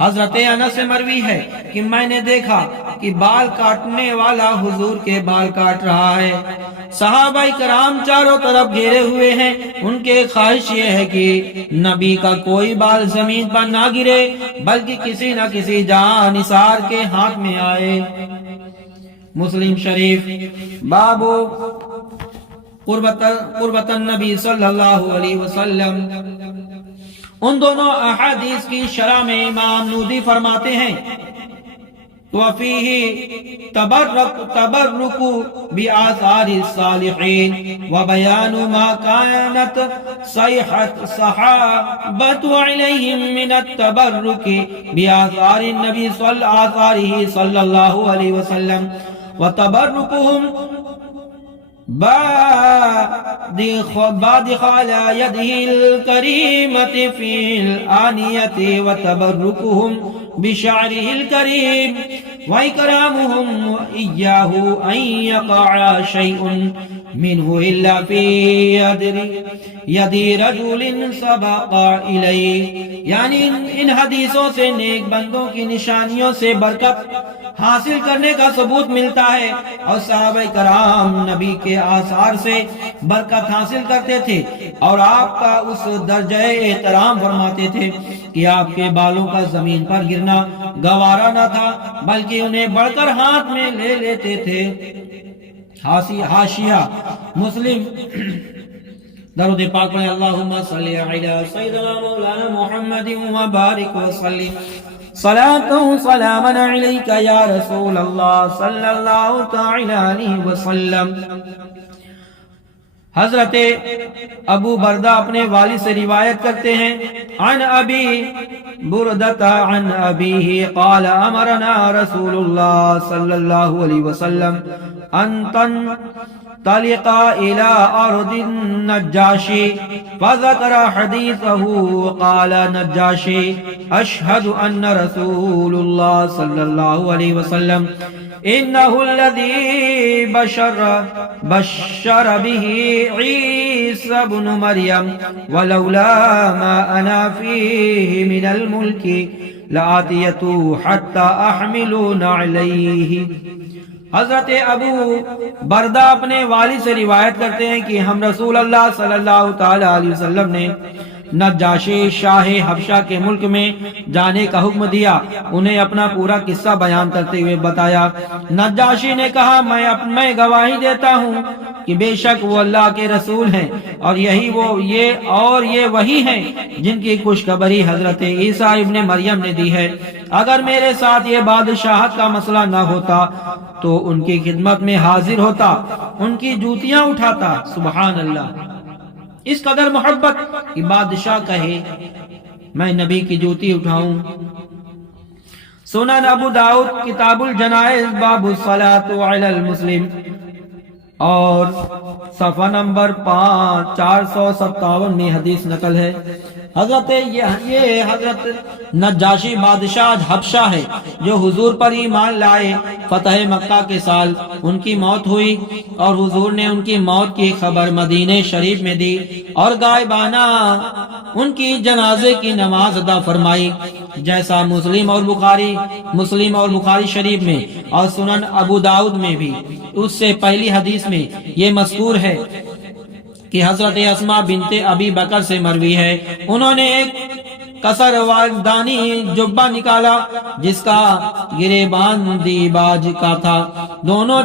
حضرت انس سے مروی ہے کہ میں نے دیکھا کہ بال کاٹنے والا حضور کے بال کاٹ رہا ہے. صحابہ کرام چاروں طرف گھیرے ہوئے ہیں. ان کے خواہش یہ ہے کہ نبی کا کوئی بال زمین پر نہ گرے بلکہ کسی نہ کسی جاں نثار کے ہاتھ میں آئے. مسلم شریف باب قربت النبی صلی اللہ علیہ وسلم. ان دونوں احادیث کی شرح میں امام نودی فرماتے ہیں وَفِيهِ تَبَرُّكُ بِآثَارِ الصَّالِحِينَ وَبَيَانُ مَا كَانَتْ صَحَابَةُ عَلَيْهِمْ مِنَ التَّبَرُّكِ بِآثَارِ النَّبِي صَلَّى اللَّهُ عَلَيْهِ وَسَلَّمَ وَتَبَرُّكُهُمْ بادخال يده الكريمة في الآنية وتبركهم بشعره الكريم وإكرامهم وإياه أن يقع شيء منه إلا في يد رجل سبق إليه. یعنی ان حدیثوں سے نیک بندوں کی نشانیوں سے برکت حاصل کرنے کا ثبوت ملتا ہے، اور صحابہ کرام نبی کے آثار سے برکت حاصل کرتے تھے اور آپ کا اس درجہ احترام فرماتے تھے کہ آپ کے بالوں کا زمین پر گرنا گوارا نہ تھا، بلکہ انہیں بڑھ کر ہاتھ میں لے لیتے تھے. حاشیہ مسلم. درود پاک پڑھیں. اللہم صلی علی سیدنا مولانا محمد وبارک وسلم صلاۃ سلاما علیک یا رسول اللہ صلی اللہ تعالی علیہ وسلم. حضرت ابو بردہ اپنے والد سے روایت کرتے ہیں، عن ابی بردہ عن ابیہ قال امرنا رسول اللہ صلی اللہ علیہ وسلم ان تنطلق الى ارض النجاشی فذکر حدیثه قال نجاشی اشہد ان رسول اللہ صلی اللہ علیہ وسلم انه الذي بشر به عيسى ابن مريم ولولا ما انا فيه من الملك لآتيت حتى احمل عليه. حضرت ابو بردہ اپنے والد سے روایت کرتے ہیں کہ ہم رسول اللہ صلی اللہ تعالی علیہ وسلم نے نجاشی شاہ حبشہ کے ملک میں جانے کا حکم دیا. انہیں اپنا پورا قصہ بیان کرتے ہوئے بتایا. نجاشی نے کہا میں گواہی دیتا ہوں کہ بے شک وہ اللہ کے رسول ہیں اور یہ وہی ہیں جن کی خوشخبری حضرت عیسیٰ ابن مریم نے دی ہے. اگر میرے ساتھ یہ بادشاہت کا مسئلہ نہ ہوتا تو ان کی خدمت میں حاضر ہوتا، ان کی جوتیاں اٹھاتا. سبحان اللہ. اس قدر محبت کہ بادشاہ کہے میں نبی کی جوتی اٹھاؤں. سنن ابو داؤد کتاب الجنائز باب الصلاۃ علی المسلم اور صفحہ نمبر 457 حدیث نقل ہے. یہ حضرت نجاشی بادشاہ حبشہ ہے جو حضور پر ایمان لائے. فتح مکہ کے سال ان کی موت ہوئی اور حضور نے ان کی موت کی خبر مدینہ شریف میں دی اور غائبانہ ان کی جنازے کی نماز ادا فرمائی، جیسا مسلم اور بخاری شریف میں اور سنن ابو داؤد میں بھی اس سے پہلی حدیث میں یہ مذکور ہے کہ حضرت اسماء بنت ابی بکر سے مروی ہے، انہوں نے ایک کسر والدانی جبہ نکالا جس کا گریبان دیباج کا تھا. دونوں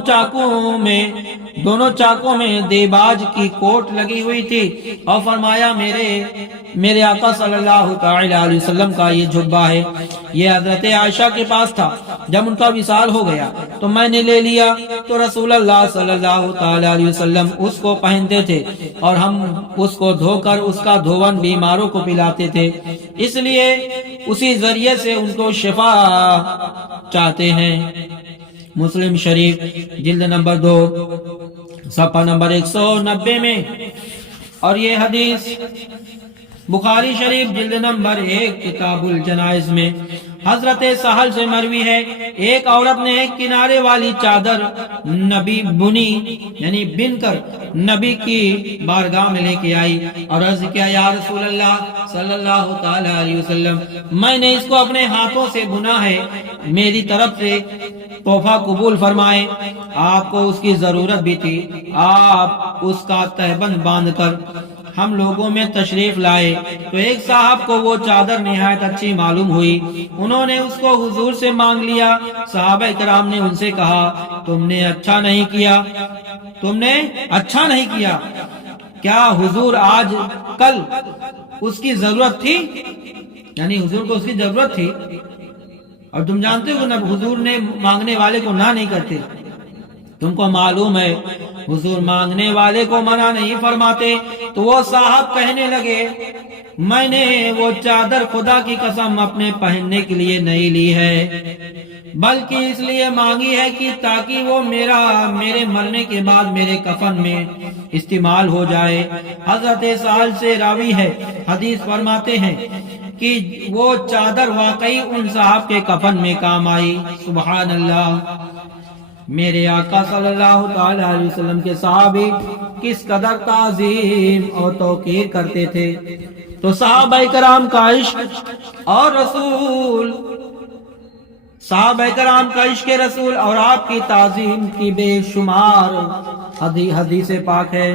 چاقوں میں دیباج کی کوٹ لگی ہوئی تھی اور فرمایا میرے آقا صلی اللہ تعالی علیہ وسلم کا یہ جبہ ہے. یہ حضرت عائشہ کے پاس تھا. جب ان کا وصال ہو گیا تو میں نے لے لیا تو رسول اللہ صلی اللہ تعالی علیہ وسلم اس کو پہنتے تھے اور ہم اس کو دھو کر اس کا دھون بیماروں کو پلاتے تھے. اس لیے اسی ذریعے سے ان کو شفا چاہتے ہیں. مسلم شریف جلد نمبر 2 صفحہ نمبر 190 میں، اور یہ حدیث بخاری شریف جلد نمبر 1 کتاب الجنائز میں حضرت سہل سے مروی ہے. ایک عورت نے ایک کنارے والی چادر نبی بن کر نبی کی بارگاہ میں لے کے آئی اور عرض کیا یا رسول اللہ صلی اللہ تعالی علیہ وسلم میں نے اس کو اپنے ہاتھوں سے بنا ہے، میری طرف سے تحفہ قبول فرمائیں. آپ کو اس کی ضرورت بھی تھی. آپ اس کا تہبند باندھ کر ہم لوگوں میں تشریف لائے تو ایک صاحب کو وہ چادر نہایت اچھی معلوم ہوئی. انہوں نے اس کو حضور سے مانگ لیا. صحابہ کرام نے ان سے کہا تم نے اچھا نہیں کیا. کیا حضور آج کل اس کی ضرورت تھی؟ یعنی حضور کو اس کی ضرورت تھی، اور تم جانتے ہو نا حضور نے مانگنے والے کو نہ نہیں کرتے. تم کو معلوم ہے حضور مانگنے والے کو منع نہیں فرماتے. تو وہ صاحب کہنے لگے میں نے وہ چادر خدا کی قسم اپنے پہننے کے لیے نہیں لی ہے، بلکہ اس لیے مانگی ہے کہ تاکہ وہ میرے مرنے کے بعد میرے کفن میں استعمال ہو جائے۔ حضرت سہل سے راوی ہے، حدیث فرماتے ہیں کہ وہ چادر واقعی ان صاحب کے کفن میں کام آئی۔ سبحان اللہ! میرے آقا صلی اللہ تعالی علیہ وسلم کے صحابی کس قدر تعظیم اور توقیر کرتے تھے، تو صحابہ کرام کا عشق اور رسول، صحابہ کرام کا عشق رسول اور آپ کی تعظیم کی بے شمار حدیث پاک ہے۔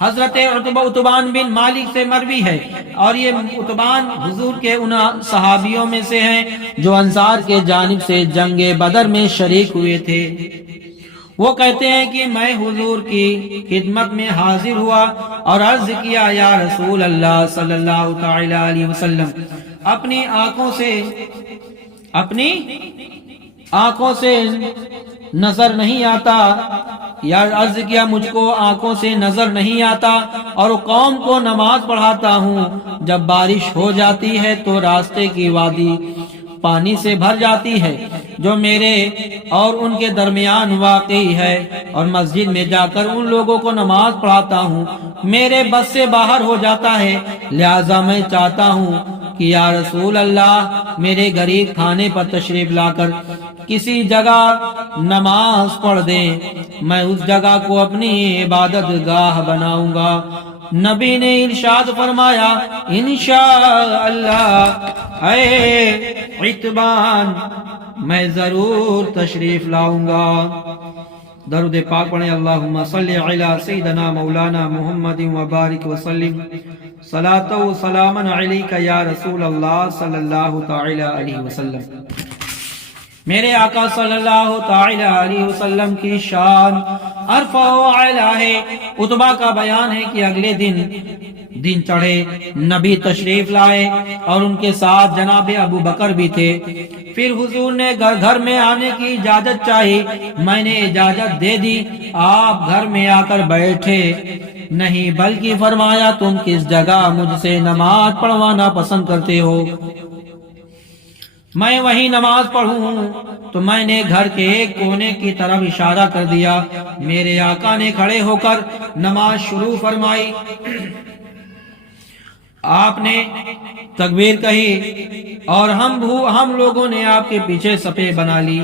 حضرت عتبان بن مالک سے مروی ہے، اور یہ عتبان حضور کے ان صحابیوں میں سے ہیں جو انصار کے جانب سے جنگ بدر میں شریک ہوئے تھے۔ وہ کہتے ہیں کہ میں حضور کی خدمت میں حاضر ہوا اور عرض کیا، یا رسول اللہ صلی اللہ تعالی علیہ وسلم، اپنی آنکھوں سے نظر نہیں آتا، یا عرض کیا مجھ کو آنکھوں سے نظر نہیں آتا، اور قوم کو نماز پڑھاتا ہوں، جب بارش ہو جاتی ہے تو راستے کی وادی پانی سے بھر جاتی ہے جو میرے اور ان کے درمیان واقع ہے، اور مسجد میں جا کر ان لوگوں کو نماز پڑھاتا ہوں، میرے بس سے باہر ہو جاتا ہے، لہذا میں چاہتا ہوں کہ یا رسول اللہ میرے غریب کھانے پر تشریف لا کر کسی جگہ نماز پڑھ دیں، میں اس جگہ کو اپنی عبادت گاہ بناؤں گا۔ نبی نے ارشاد فرمایا، انشاءاللہ اے عتبان، میں ضرور تشریف لاؤں گا۔ درود پاک پڑھیں، اللہم صلی علی سیدنا مولانا محمد وبارک وسلم، صلاۃ و سلاما علیک یا رسول اللہ صلی اللہ تعالی علیہ وسلم۔ میرے آقا صلی اللہ تعالی علیہ وسلم کی شان عرفہ و اعلیٰ ہے۔ عتبہ کا بیان ہے کہ اگلے دن چڑھے نبی تشریف لائے اور ان کے ساتھ جناب ابو بکر بھی تھے۔ پھر حضور نے گھر میں آنے کی اجازت چاہی، میں نے اجازت دے دی، آپ گھر میں آ کر بیٹھے نہیں، بلکہ فرمایا تم کس جگہ مجھ سے نماز پڑھوانا پسند کرتے ہو، میں وہی نماز پڑھوں، تو میں نے گھر کے ایک کونے کی طرف اشارہ کر دیا۔ میرے آقا نے کھڑے ہو کر نماز شروع فرمائی، آپ نے تکبیر کہی اور ہم لوگوں نے آپ کے پیچھے صفیں بنا لی۔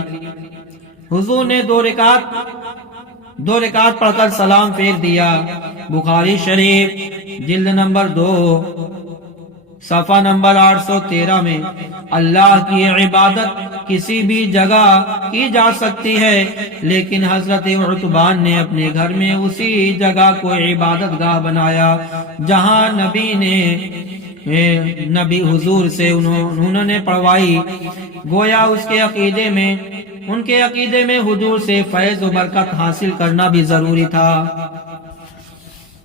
حضور نے دو رکعت پڑھ کر سلام پھیر دیا۔ بخاری شریف جلد نمبر 2 صفحہ نمبر 813 میں اللہ کی عبادت کسی بھی جگہ کی جا سکتی ہے، لیکن حضرت عتبان نے اپنے گھر میں اسی جگہ کو عبادت گاہ بنایا جہاں نبی حضور سے انہوں نے پڑھوائی۔ گویا ان کے عقیدے میں حضور سے فیض و برکت حاصل کرنا بھی ضروری تھا۔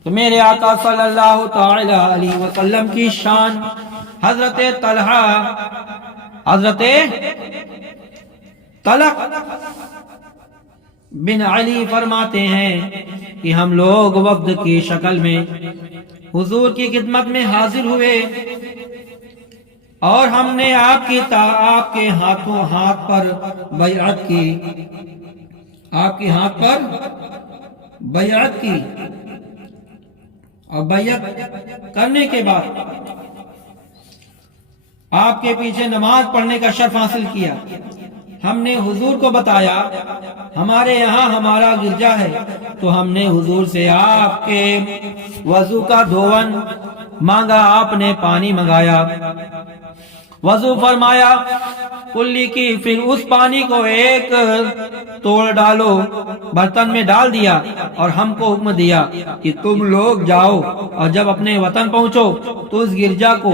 تو میرے آقا صلی اللہ تعالی علیہ وسلم کی شان، حضرت طلق بن علی فرماتے ہیں کہ ہم لوگ وفد کی شکل میں حضور کی خدمت میں حاضر ہوئے، اور ہم نے آپ کے ہاتھوں ہاتھ پر بیعت کی، آپ کے ہاتھ پر بیعت کی، اور بیعت کرنے کے بعد آپ کے پیچھے نماز پڑھنے کا شرف حاصل کیا۔ ہم نے حضور کو بتایا ہمارے یہاں ہمارا گرجا ہے، تو ہم نے حضور سے آپ کے وضو کا دھون مانگا، آپ نے پانی منگایا، وضو فرمایا، کلی کی، پھر اس پانی کو ایک توڑ ڈالو، برتن میں ڈال دیا، اور ہم کو حکم دیا کہ تم لوگ جاؤ اور جب اپنے وطن پہنچو تو اس گرجا کو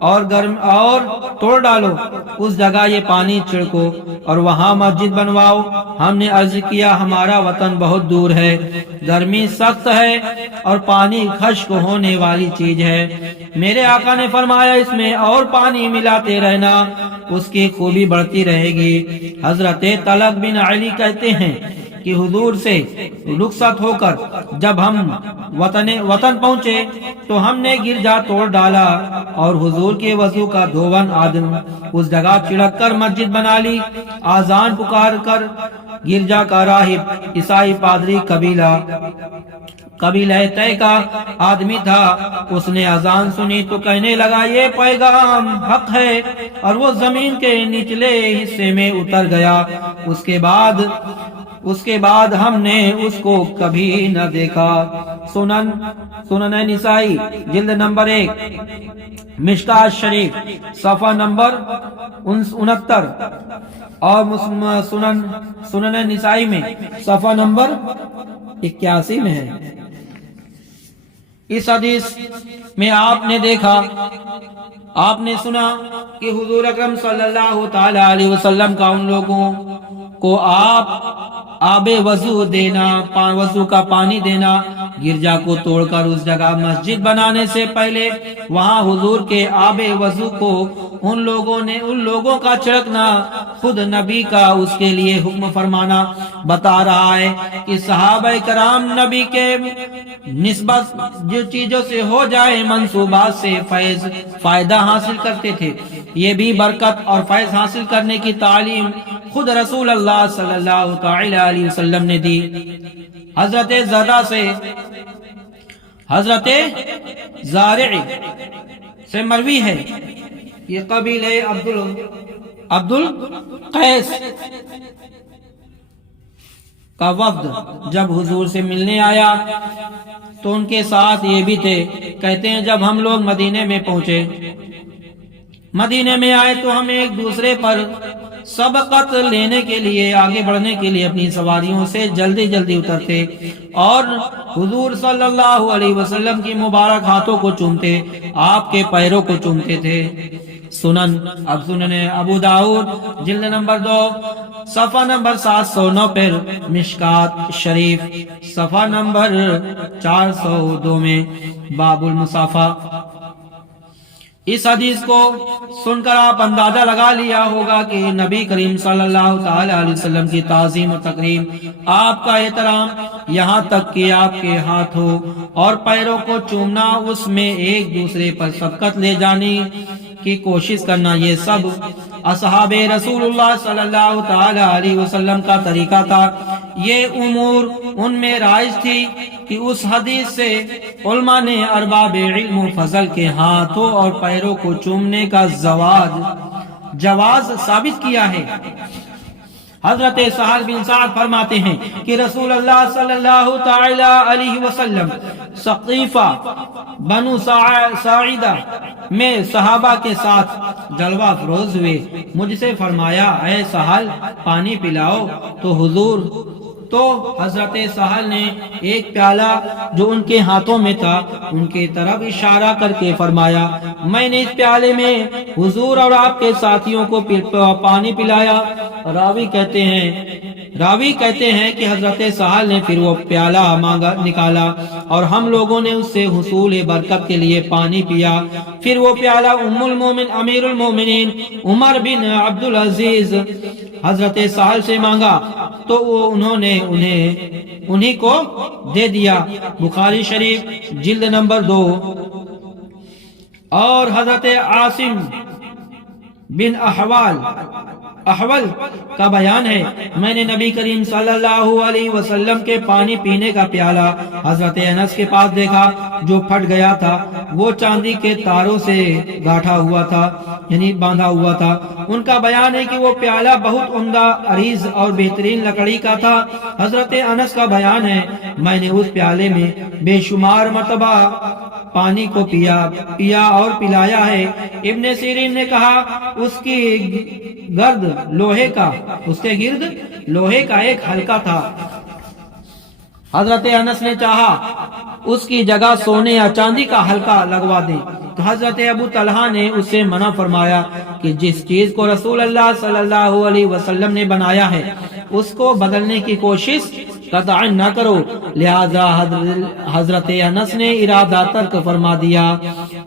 اور توڑ ڈالو، اس جگہ یہ پانی چھڑکو اور وہاں مسجد بنواؤ۔ ہم نے عرض کیا ہمارا وطن بہت دور ہے، گرمی سخت ہے اور پانی خشک ہونے والی چیز ہے۔ میرے آقا نے فرمایا اس میں اور پانی ملاتے رہنا، اس کی خوبی بڑھتی رہے گی۔ حضرت طلق بن علی کہتے ہیں کہ حضور سے رخصت ہو کر جب ہم وطن پہنچے تو ہم نے گرجا توڑ ڈالا اور حضور کے وضو کا دھون آدم اس جگہ چھڑک کر مسجد بنا لی۔ آذان پکار کر گرجا کا راہب عیسائی پادری قبیلہ طے کا آدمی تھا، اس نے اذان سنی تو کہنے لگا یہ پیغام حق ہے، اور وہ زمین کے نچلے حصے میں اتر گیا۔ اس کے بعد ہم نے اس کو کبھی نہ دیکھا۔ سنن نسائی جلد نمبر 1، مشکاۃ شریف صفحہ نمبر 69، اور سنن نسائی میں صفحہ نمبر 81 میں ہے۔ اس حدیث میں آپ نے سنا کہ حضور اکرم صلی اللہ تعالی علیہ وسلم کا ان لوگوں کو آب وضو دینا، وضو کا پانی دینا، گرجا کو توڑ کر اس جگہ مسجد بنانے سے پہلے وہاں حضور کے آب وضو کو ان لوگوں کا چھڑکنا خود نبی کا اس کے لیے حکم فرمانا بتا رہا ہے کہ صحابہ کرام نبی کے نسبت جو چیزوں سے ہو جائے منصوبات سے فائدہ حاصل کرتے تھے۔ یہ بھی برکت اور فیض حاصل کرنے کی تعلیم خود رسول اللہ صلی اللہ تعالی علیہ وسلم نے دی۔ حضرت زارع سے مروی ہے، یہ قبیلہ عبد القیس کا وفد جب حضور سے ملنے آیا تو ان کے ساتھ یہ بھی تھے۔ کہتے ہیں جب ہم لوگ مدینے میں پہنچے، مدینے میں آئے تو ہم ایک دوسرے پر سبقت لینے کے لیے، آگے بڑھنے کے لیے اپنی سواریوں سے جلدی جلدی اترتے اور حضور صلی اللہ علیہ وسلم کی مبارک ہاتھوں کو چومتے، آپ کے پیروں کو چومتے تھے۔ سنن ابو داؤد جلد نمبر 2 صفحہ نمبر 709 پر، مشکاۃ شریف صفحہ نمبر 402 میں باب المصافہ۔ اس حدیث کو سن کر آپ اندازہ لگا لیا ہوگا کہ نبی کریم صلی اللہ تعالی علیہ وسلم کی تعظیم و تکریم، آپ کا احترام، یہاں تک کہ آپ کے ہاتھوں اور پیروں کو چومنا، اس میں ایک دوسرے پر سبقت لے جانے کی کوشش کرنا، یہ سب اصحاب رسول اللہ صلی اللہ تعالی علیہ وسلم کا طریقہ تھا۔ یہ امور ان میں رائج تھی کہ اس حدیث سے علماء نے ارباب علم و فضل کے ہاتھوں اور پیروں کو چومنے کا جواز ثابت کیا ہے۔ حضرت سہل بن سعد فرماتے ہیں کہ رسول اللہ صلی اللہ تعالی علیہ وسلم ثقیفہ بنو ساعدہ میں صحابہ کے ساتھ جلوہ افروز ہوئے۔ مجھ سے فرمایا اے سہل پانی پلاؤ، تو حضرت سہل نے ایک پیالہ جو ان کے ہاتھوں میں تھا ان کے طرف اشارہ کر کے فرمایا میں نے اس پیالے میں حضور اور آپ کے ساتھیوں کو پانی پلایا۔ راوی کہتے ہیں کہ حضرت سہل نے پھر وہ پیالہ نکالا اور ہم لوگوں نے اس سے حصول برکت کے لیے پانی پیا۔ پھر وہ پیالہ امیر المومنین عمر بن عبدالعزیز حضرت سہل سے مانگا تو انہوں نے انہی کو دے دیا۔ بخاری شریف جلد نمبر 2۔ اور حضرت عاصم بن احول کا بیان ہے میں نے نبی کریم صلی اللہ علیہ وسلم کے پانی پینے کا پیالہ حضرت انس کے پاس دیکھا جو پھٹ گیا تھا، وہ چاندی کے تاروں سے گاٹھا ہوا تھا، یعنی باندھا ہوا تھا۔ ان کا بیان ہے کہ وہ پیالہ بہت عمدہ عریض اور بہترین لکڑی کا تھا۔ حضرت انس کا بیان ہے میں نے اس پیالے میں بے شمار مرتبہ پانی کو پیا اور پلایا ہے۔ ابن سیرین نے کہا اس کے گرد لوہے کا ایک حلقہ تھا۔ حضرت انس نے چاہا اس کی جگہ سونے یا چاندی کا حلقہ لگوا دیں تو حضرت ابو طلحہ نے اس سے منع فرمایا کہ جس چیز کو رسول اللہ صلی اللہ علیہ وسلم نے بنایا ہے اس کو بدلنے کی کوشش قطعا نہ کرو۔ لہذا حضرت انس نے ارادہ ترک فرما دیا۔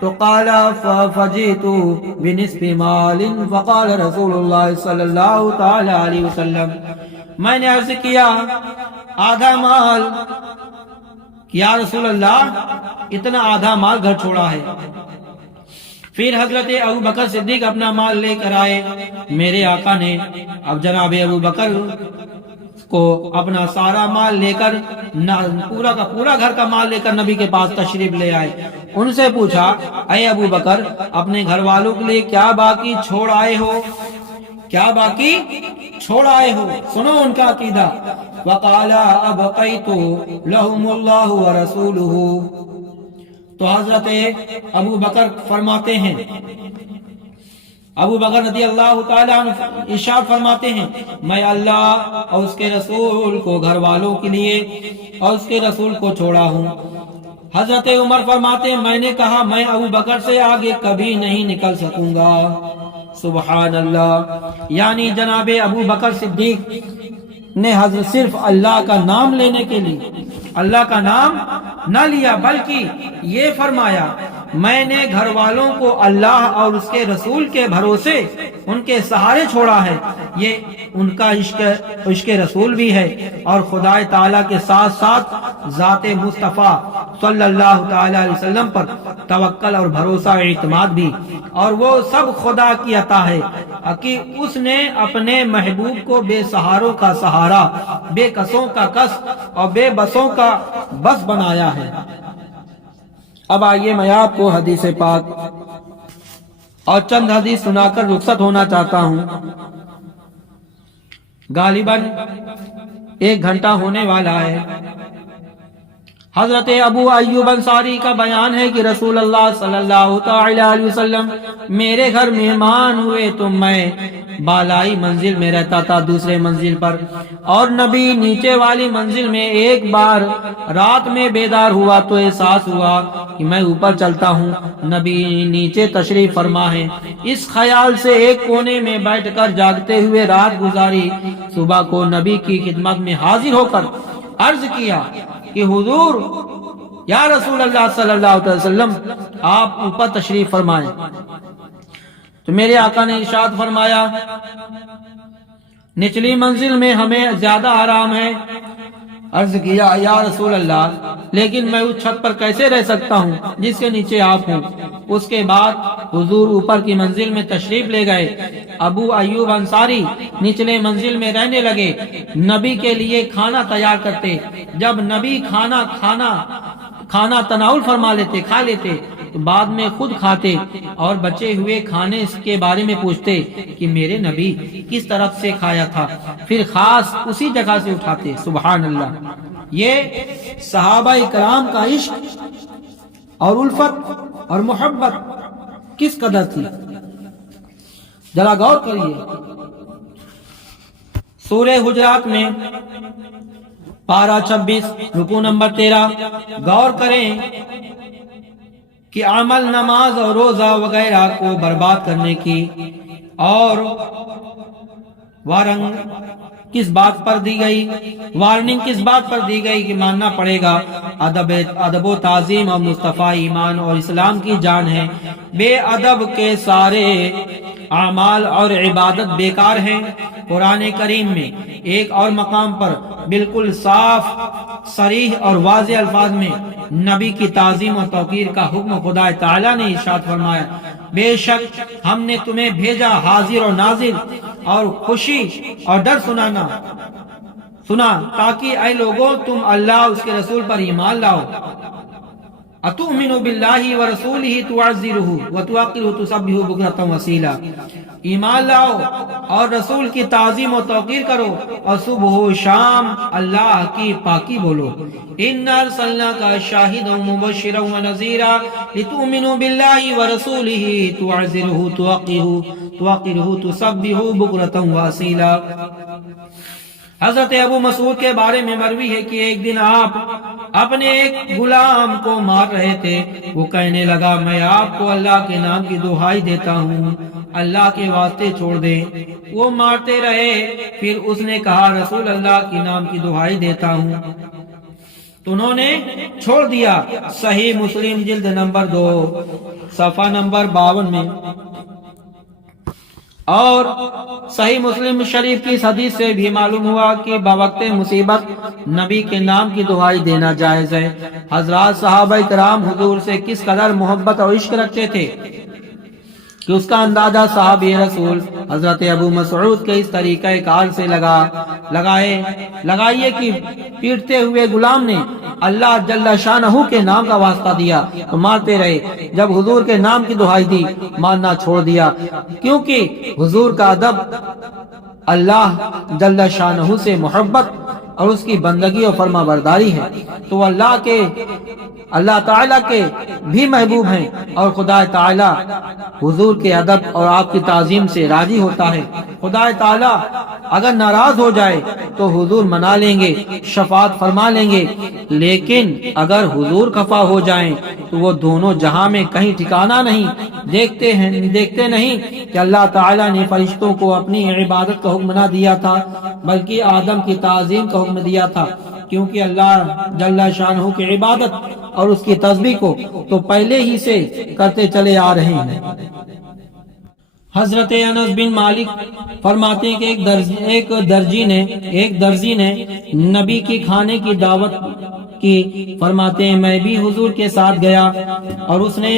تو قال فجئت بنصف مال فقال رسول اللہ صلی اللہ تعالی علیہ وسلم، میں نے عرض کیا آدھا مال، یا رسول اللہ اتنا آدھا مال گھر چھوڑا ہے۔ پھر حضرت ابو بکر صدیق اپنا مال لے کر آئے، میرے آقا نے اب جناب ابو بکر کو اپنا سارا مال لے کر، پورا کا پورا گھر کا مال لے کر نبی کے پاس تشریف لے آئے۔ ان سے پوچھا، اے ابو بکر اپنے گھر والوں کے لیے کیا باقی چھوڑ آئے ہو؟ کیا باقی چھوڑ آئے ہو؟ سنو ان کا عقیدہ۔ وقال ابقیت لهم اللہ ورسولہ، تو حضرت ابو بکر فرماتے ہیں، ابو بکر رضی اللہ تعالیٰ عنہ ارشاد فرماتے ہیں، میں اللہ اور اس کے رسول کو گھر والوں کے لیے اور اس کے رسول کو چھوڑا ہوں۔ حضرت عمر فرماتے ہیں، میں نے کہا میں ابو بکر سے آگے کبھی نہیں نکل سکوں گا۔ سبحان اللہ، یعنی جناب ابو بکر صدیق نے حضرت صرف اللہ کا نام لینے کے لیے اللہ کا نام نہ لیا، بلکہ یہ فرمایا میں نے گھر والوں کو اللہ اور اس کے رسول کے بھروسے ان کے سہارے چھوڑا ہے۔ یہ ان کا عشق رسول بھی ہے اور خدا تعالیٰ کے ساتھ ساتھ ذات مصطفیٰ صلی اللہ تعالی علیہ وسلم پر توکل اور بھروسہ اعتماد بھی، اور وہ سب خدا کی عطا ہے کہ اس نے اپنے محبوب کو بے سہاروں کا سہارا، بے کسوں کا کس اور بے بسوں کا بس بنایا ہے۔ اب آئیے میں آپ کو حدیث پاک اور چند حدیث سنا کر رخصت ہونا چاہتا ہوں۔ غالباً 1 گھنٹہ ہونے والا ہے۔ حضرت ابو ایوب انصاری کا بیان ہے کہ رسول اللہ صلی اللہ تعالی علیہ وسلم میرے گھر مہمان ہوئے تو میں بالائی منزل میں رہتا تھا، دوسرے منزل پر، اور نبی نیچے والی منزل میں۔ ایک بار رات میں بیدار ہوا تو احساس ہوا کہ میں اوپر چلتا ہوں، نبی نیچے تشریف فرما ہے۔ اس خیال سے ایک کونے میں بیٹھ کر جاگتے ہوئے رات گزاری۔ صبح کو نبی کی خدمت میں حاضر ہو کر عرض کیا کہ حضور یا رسول اللہ صلی اللہ علیہ وسلم آپ اوپر تشریف فرمائیں۔ تو میرے آقا نے ارشاد فرمایا، نچلی منزل میں ہمیں زیادہ آرام ہے۔ عرض کیا، یا رسول اللہ لیکن میں اس چھت پر کیسے رہ سکتا ہوں جس کے نیچے آپ ہوں؟ اس کے بعد حضور اوپر کی منزل میں تشریف لے گئے۔ ابو ایوب انصاری نچلے منزل میں رہنے لگے، نبی کے لیے کھانا تیار کرتے۔ جب نبی کھانا تناول فرما لیتے، کھا لیتے، تو بعد میں خود کھاتے اور بچے ہوئے کھانے کے بارے میں پوچھتے کہ میرے نبی کس طرف سے کھایا تھا، پھر خاص اسی جگہ سے اٹھاتے۔ سبحان اللہ، یہ صحابہ کرام کا عشق اور الفت اور محبت کس قدر تھی، ذرا غور کریے۔ سورہ حجرات میں پارہ 26 رکوع نمبر 13 غور کریں کہ عمل، نماز اور روزہ وغیرہ کو برباد کرنے کی اور وارننگ کس بات پر دی گئی کہ ماننا پڑے گا۔ ادب و تعظیم اور مصطفیٰ ایمان اور اسلام کی جان ہے۔ بے ادب کے سارے اعمال اور عبادت بیکار ہیں۔ قرآن کریم میں ایک اور مقام پر بالکل صاف، صریح اور واضح الفاظ میں نبی کی تعظیم اور توقیر کا حکم خدا تعالیٰ نے ارشاد فرمایا، بے شک ہم نے تمہیں بھیجا حاضر اور ناظر اور خوشی اور ڈر سنا تاکہ اے لوگوں تم اللہ اس کے رسول پر ایمان لاؤ۔ اتؤمنوا باللہ ورسولہ تعزروہ وتوقروہ تسبحوہ بکرۃ وصیلا، ایمان لاؤ اور رسول کی تعظیم و توقیر کرو اور صبح و شام اللہ کی پاکی بولو۔ انا ارسلناک شاہدا ومبشرا ونذیرا لتؤمنوا باللہ ورسولہ تعزروہ توقروہ تسبحوہ بکرۃ وصیلا۔ حضرت ابو مسعود کے بارے میں مروی ہے کہ ایک دن آپ اپنے ایک غلام کو مار رہے تھے۔ وہ کہنے لگا، میں آپ کو اللہ کے نام کی دہائی دیتا ہوں، اللہ کے واسطے چھوڑ دیں۔ وہ مارتے رہے، پھر اس نے کہا، رسول اللہ کے نام کی دہائی دیتا ہوں۔ تو انہوں نے چھوڑ دیا۔ صحیح مسلم جلد نمبر 2 صفحہ نمبر 52 میں۔ اور صحیح مسلم شریف کی اس حدیث سے بھی معلوم ہوا کہ بوقت مصیبت نبی کے نام کی دعائی دینا جائز ہے۔ حضرات صحابہ کرام حضور سے کس قدر محبت اور عشق رکھتے تھے کہ اس کا اندازہ صحابی رسول حضرت ابو مسعود کے اس طریقہ کار سے لگائیے کہ پیٹتے ہوئے غلام نے اللہ جل شانہ کے نام کا واسطہ دیا تو مارتے رہے، جب حضور کے نام کی دہائی دی مارنا چھوڑ دیا، کیونکہ حضور کا ادب اللہ جل شانہ سے محبت اور اس کی بندگی اور فرما برداری ہے، تو اللہ تعالیٰ کے بھی محبوب ہیں، اور خدا تعالیٰ حضور کے ادب اور آپ کی تعظیم سے راضی ہوتا ہے۔ خدا تعالیٰ اگر ناراض ہو جائے تو حضور منا لیں گے، شفاعت فرما لیں گے، لیکن اگر حضور خفا ہو جائیں تو وہ دونوں جہاں میں کہیں ٹھکانہ نہیں۔ دیکھتے نہیں کہ اللہ تعالیٰ نے فرشتوں کو اپنی عبادت کا حکم نہ دیا تھا بلکہ آدم کی تعظیم کا حکم دیا تھا، کیونکہ اللہ جل شانہ کی عبادت اور اس کی تسبیح کو تو پہلے ہی سے کرتے چلے آ رہے ہیں۔ حضرت انس بن مالک فرماتے ہیں کہ ایک درزی نے نبی کی کھانے کی دعوت کی، فرماتے ہیں میں بھی حضور کے ساتھ گیا اور اس نے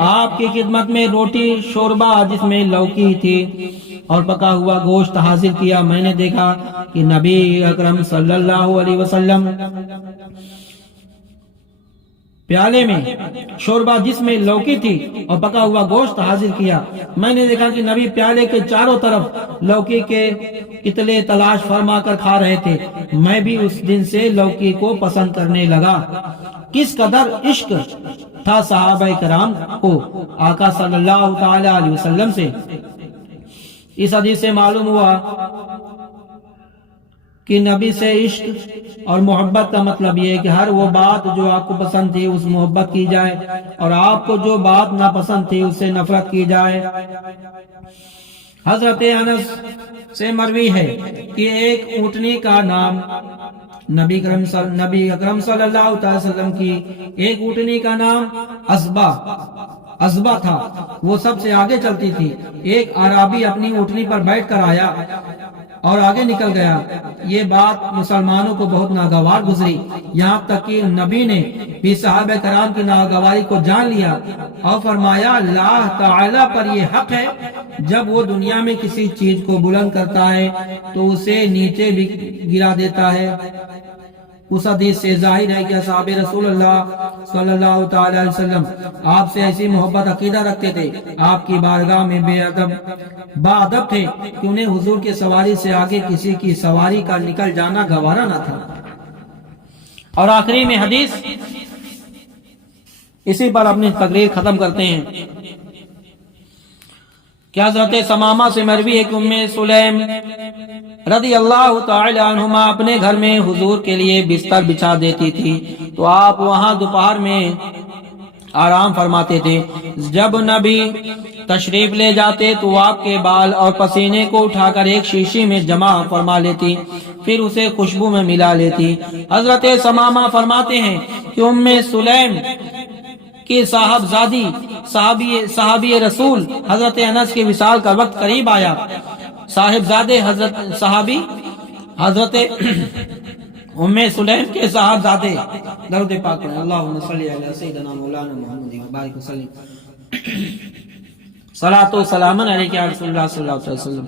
آپ کی خدمت میں روٹی شوربہ جس میں لوکی تھی اور پکا ہوا گوشت حاصل کیا۔ میں نے دیکھا کہ نبی اکرم صلی اللہ علیہ وسلم پیالے میں شوربہ جس میں لوکی تھی اور پکا ہوا گوشت حاصل کیا۔ میں نے دیکھا کہ نبی پیالے کے چاروں طرف لوکی کے کتلے تلاش فرما کر کھا رہے تھے۔ میں بھی اس دن سے لوکی کو پسند کرنے لگا۔ کس قدر عشق تھا صحابہ کرام کو آقا صلی اللہ تعالی علیہ وسلم سے۔ اس حدیث سے معلوم ہوا کہ نبی سے عشق اور محبت کا مطلب یہ ہے کہ ہر وہ بات جو آپ کو پسند تھی اس محبت کی جائے، اور آپ کو جو بات ناپسند تھی اس سے نفرت کی جائے۔ حضرت انس سے مروی ہے کہ ایک اونٹنی کا نام نبی اکرم صلی اللہ علیہ وسلم کی ایک اونٹنی کا نام ازبا تھا، وہ سب سے آگے چلتی تھی۔ ایک عربی اپنی اونٹنی پر بیٹھ کر آیا اور آگے نکل گیا۔ یہ بات مسلمانوں کو بہت ناگوار گزری، یہاں تک کہ نبی نے بھی صحابہ کرام کی ناگواری کو جان لیا اور فرمایا اللہ تعالی پر یہ حق ہے جب وہ دنیا میں کسی چیز کو بلند کرتا ہے تو اسے نیچے بھی گرا دیتا ہے۔ اس حدیث سے ظاہر ہے کہ اصحاب رسول اللہ صلی اللہ تعالی علیہ وسلم آپ سے ایسی محبت عقیدہ رکھتے تھے، آپ کی بارگاہ میں با ادب تھے کہ انہیں حضور کی سواری سے آگے کسی کی سواری کا نکل جانا گوارا نہ تھا۔ اور آخری میں حدیث اسی پر اپنی تقریر ختم کرتے ہیں کہ حضرت ثمامہ سے مروی ہے کہ ام سلیم رضی اللہ تعالی عنہما اپنے گھر میں حضور کے لیے بستر بچھا دیتی تھی تو آپ وہاں دوپہر میں آرام فرماتے تھے۔ جب نبی تشریف لے جاتے تو آپ کے بال اور پسینے کو اٹھا کر ایک شیشی میں جمع فرما لیتی، پھر اسے خوشبو میں ملا لیتی۔ حضرت ثمامہ فرماتے ہیں کہ ام سلیم کہ صحابی رسول حضرت انس کے وصال کا وقت قریب آیا۔ صاحبزادے حضرت ام سلیم کے صاحبزادے درود پاک پڑھیں، اللہم صلی علی سیدنا مولانا محمد وبارک وسلم، صلاۃ و سلام علیک یا رسول اللہ صلی اللہ علیہ وسلم۔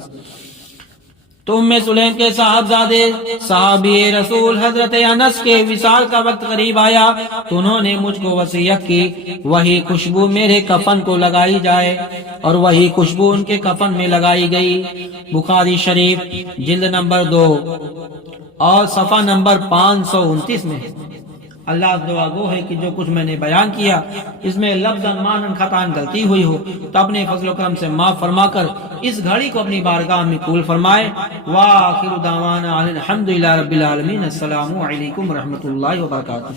تو ام سلیم کے صاحبزادے صحابی رسول حضرت انس کے وصال کا وقت قریب آیا تو انہوں نے مجھ کو وصیت کی وہی خوشبو میرے کفن کو لگائی جائے، اور وہی خوشبو ان کے کفن میں لگائی گئی۔ بخاری شریف جلد نمبر 2 اور صفحہ نمبر 529 میں۔ اللہ دعا گو ہے کہ جو کچھ میں نے بیان کیا اس میں لفظاً معناً خطاً غلطی ہوئی ہو تو اپنے فضل و کرم سے معاف فرما کر اس گھڑی کو اپنی بارگاہ میں قبول فرمائے۔ وآخر دعوانا الحمدللہ رب العالمین۔ السلام علیکم ورحمۃ اللہ وبرکاتہ۔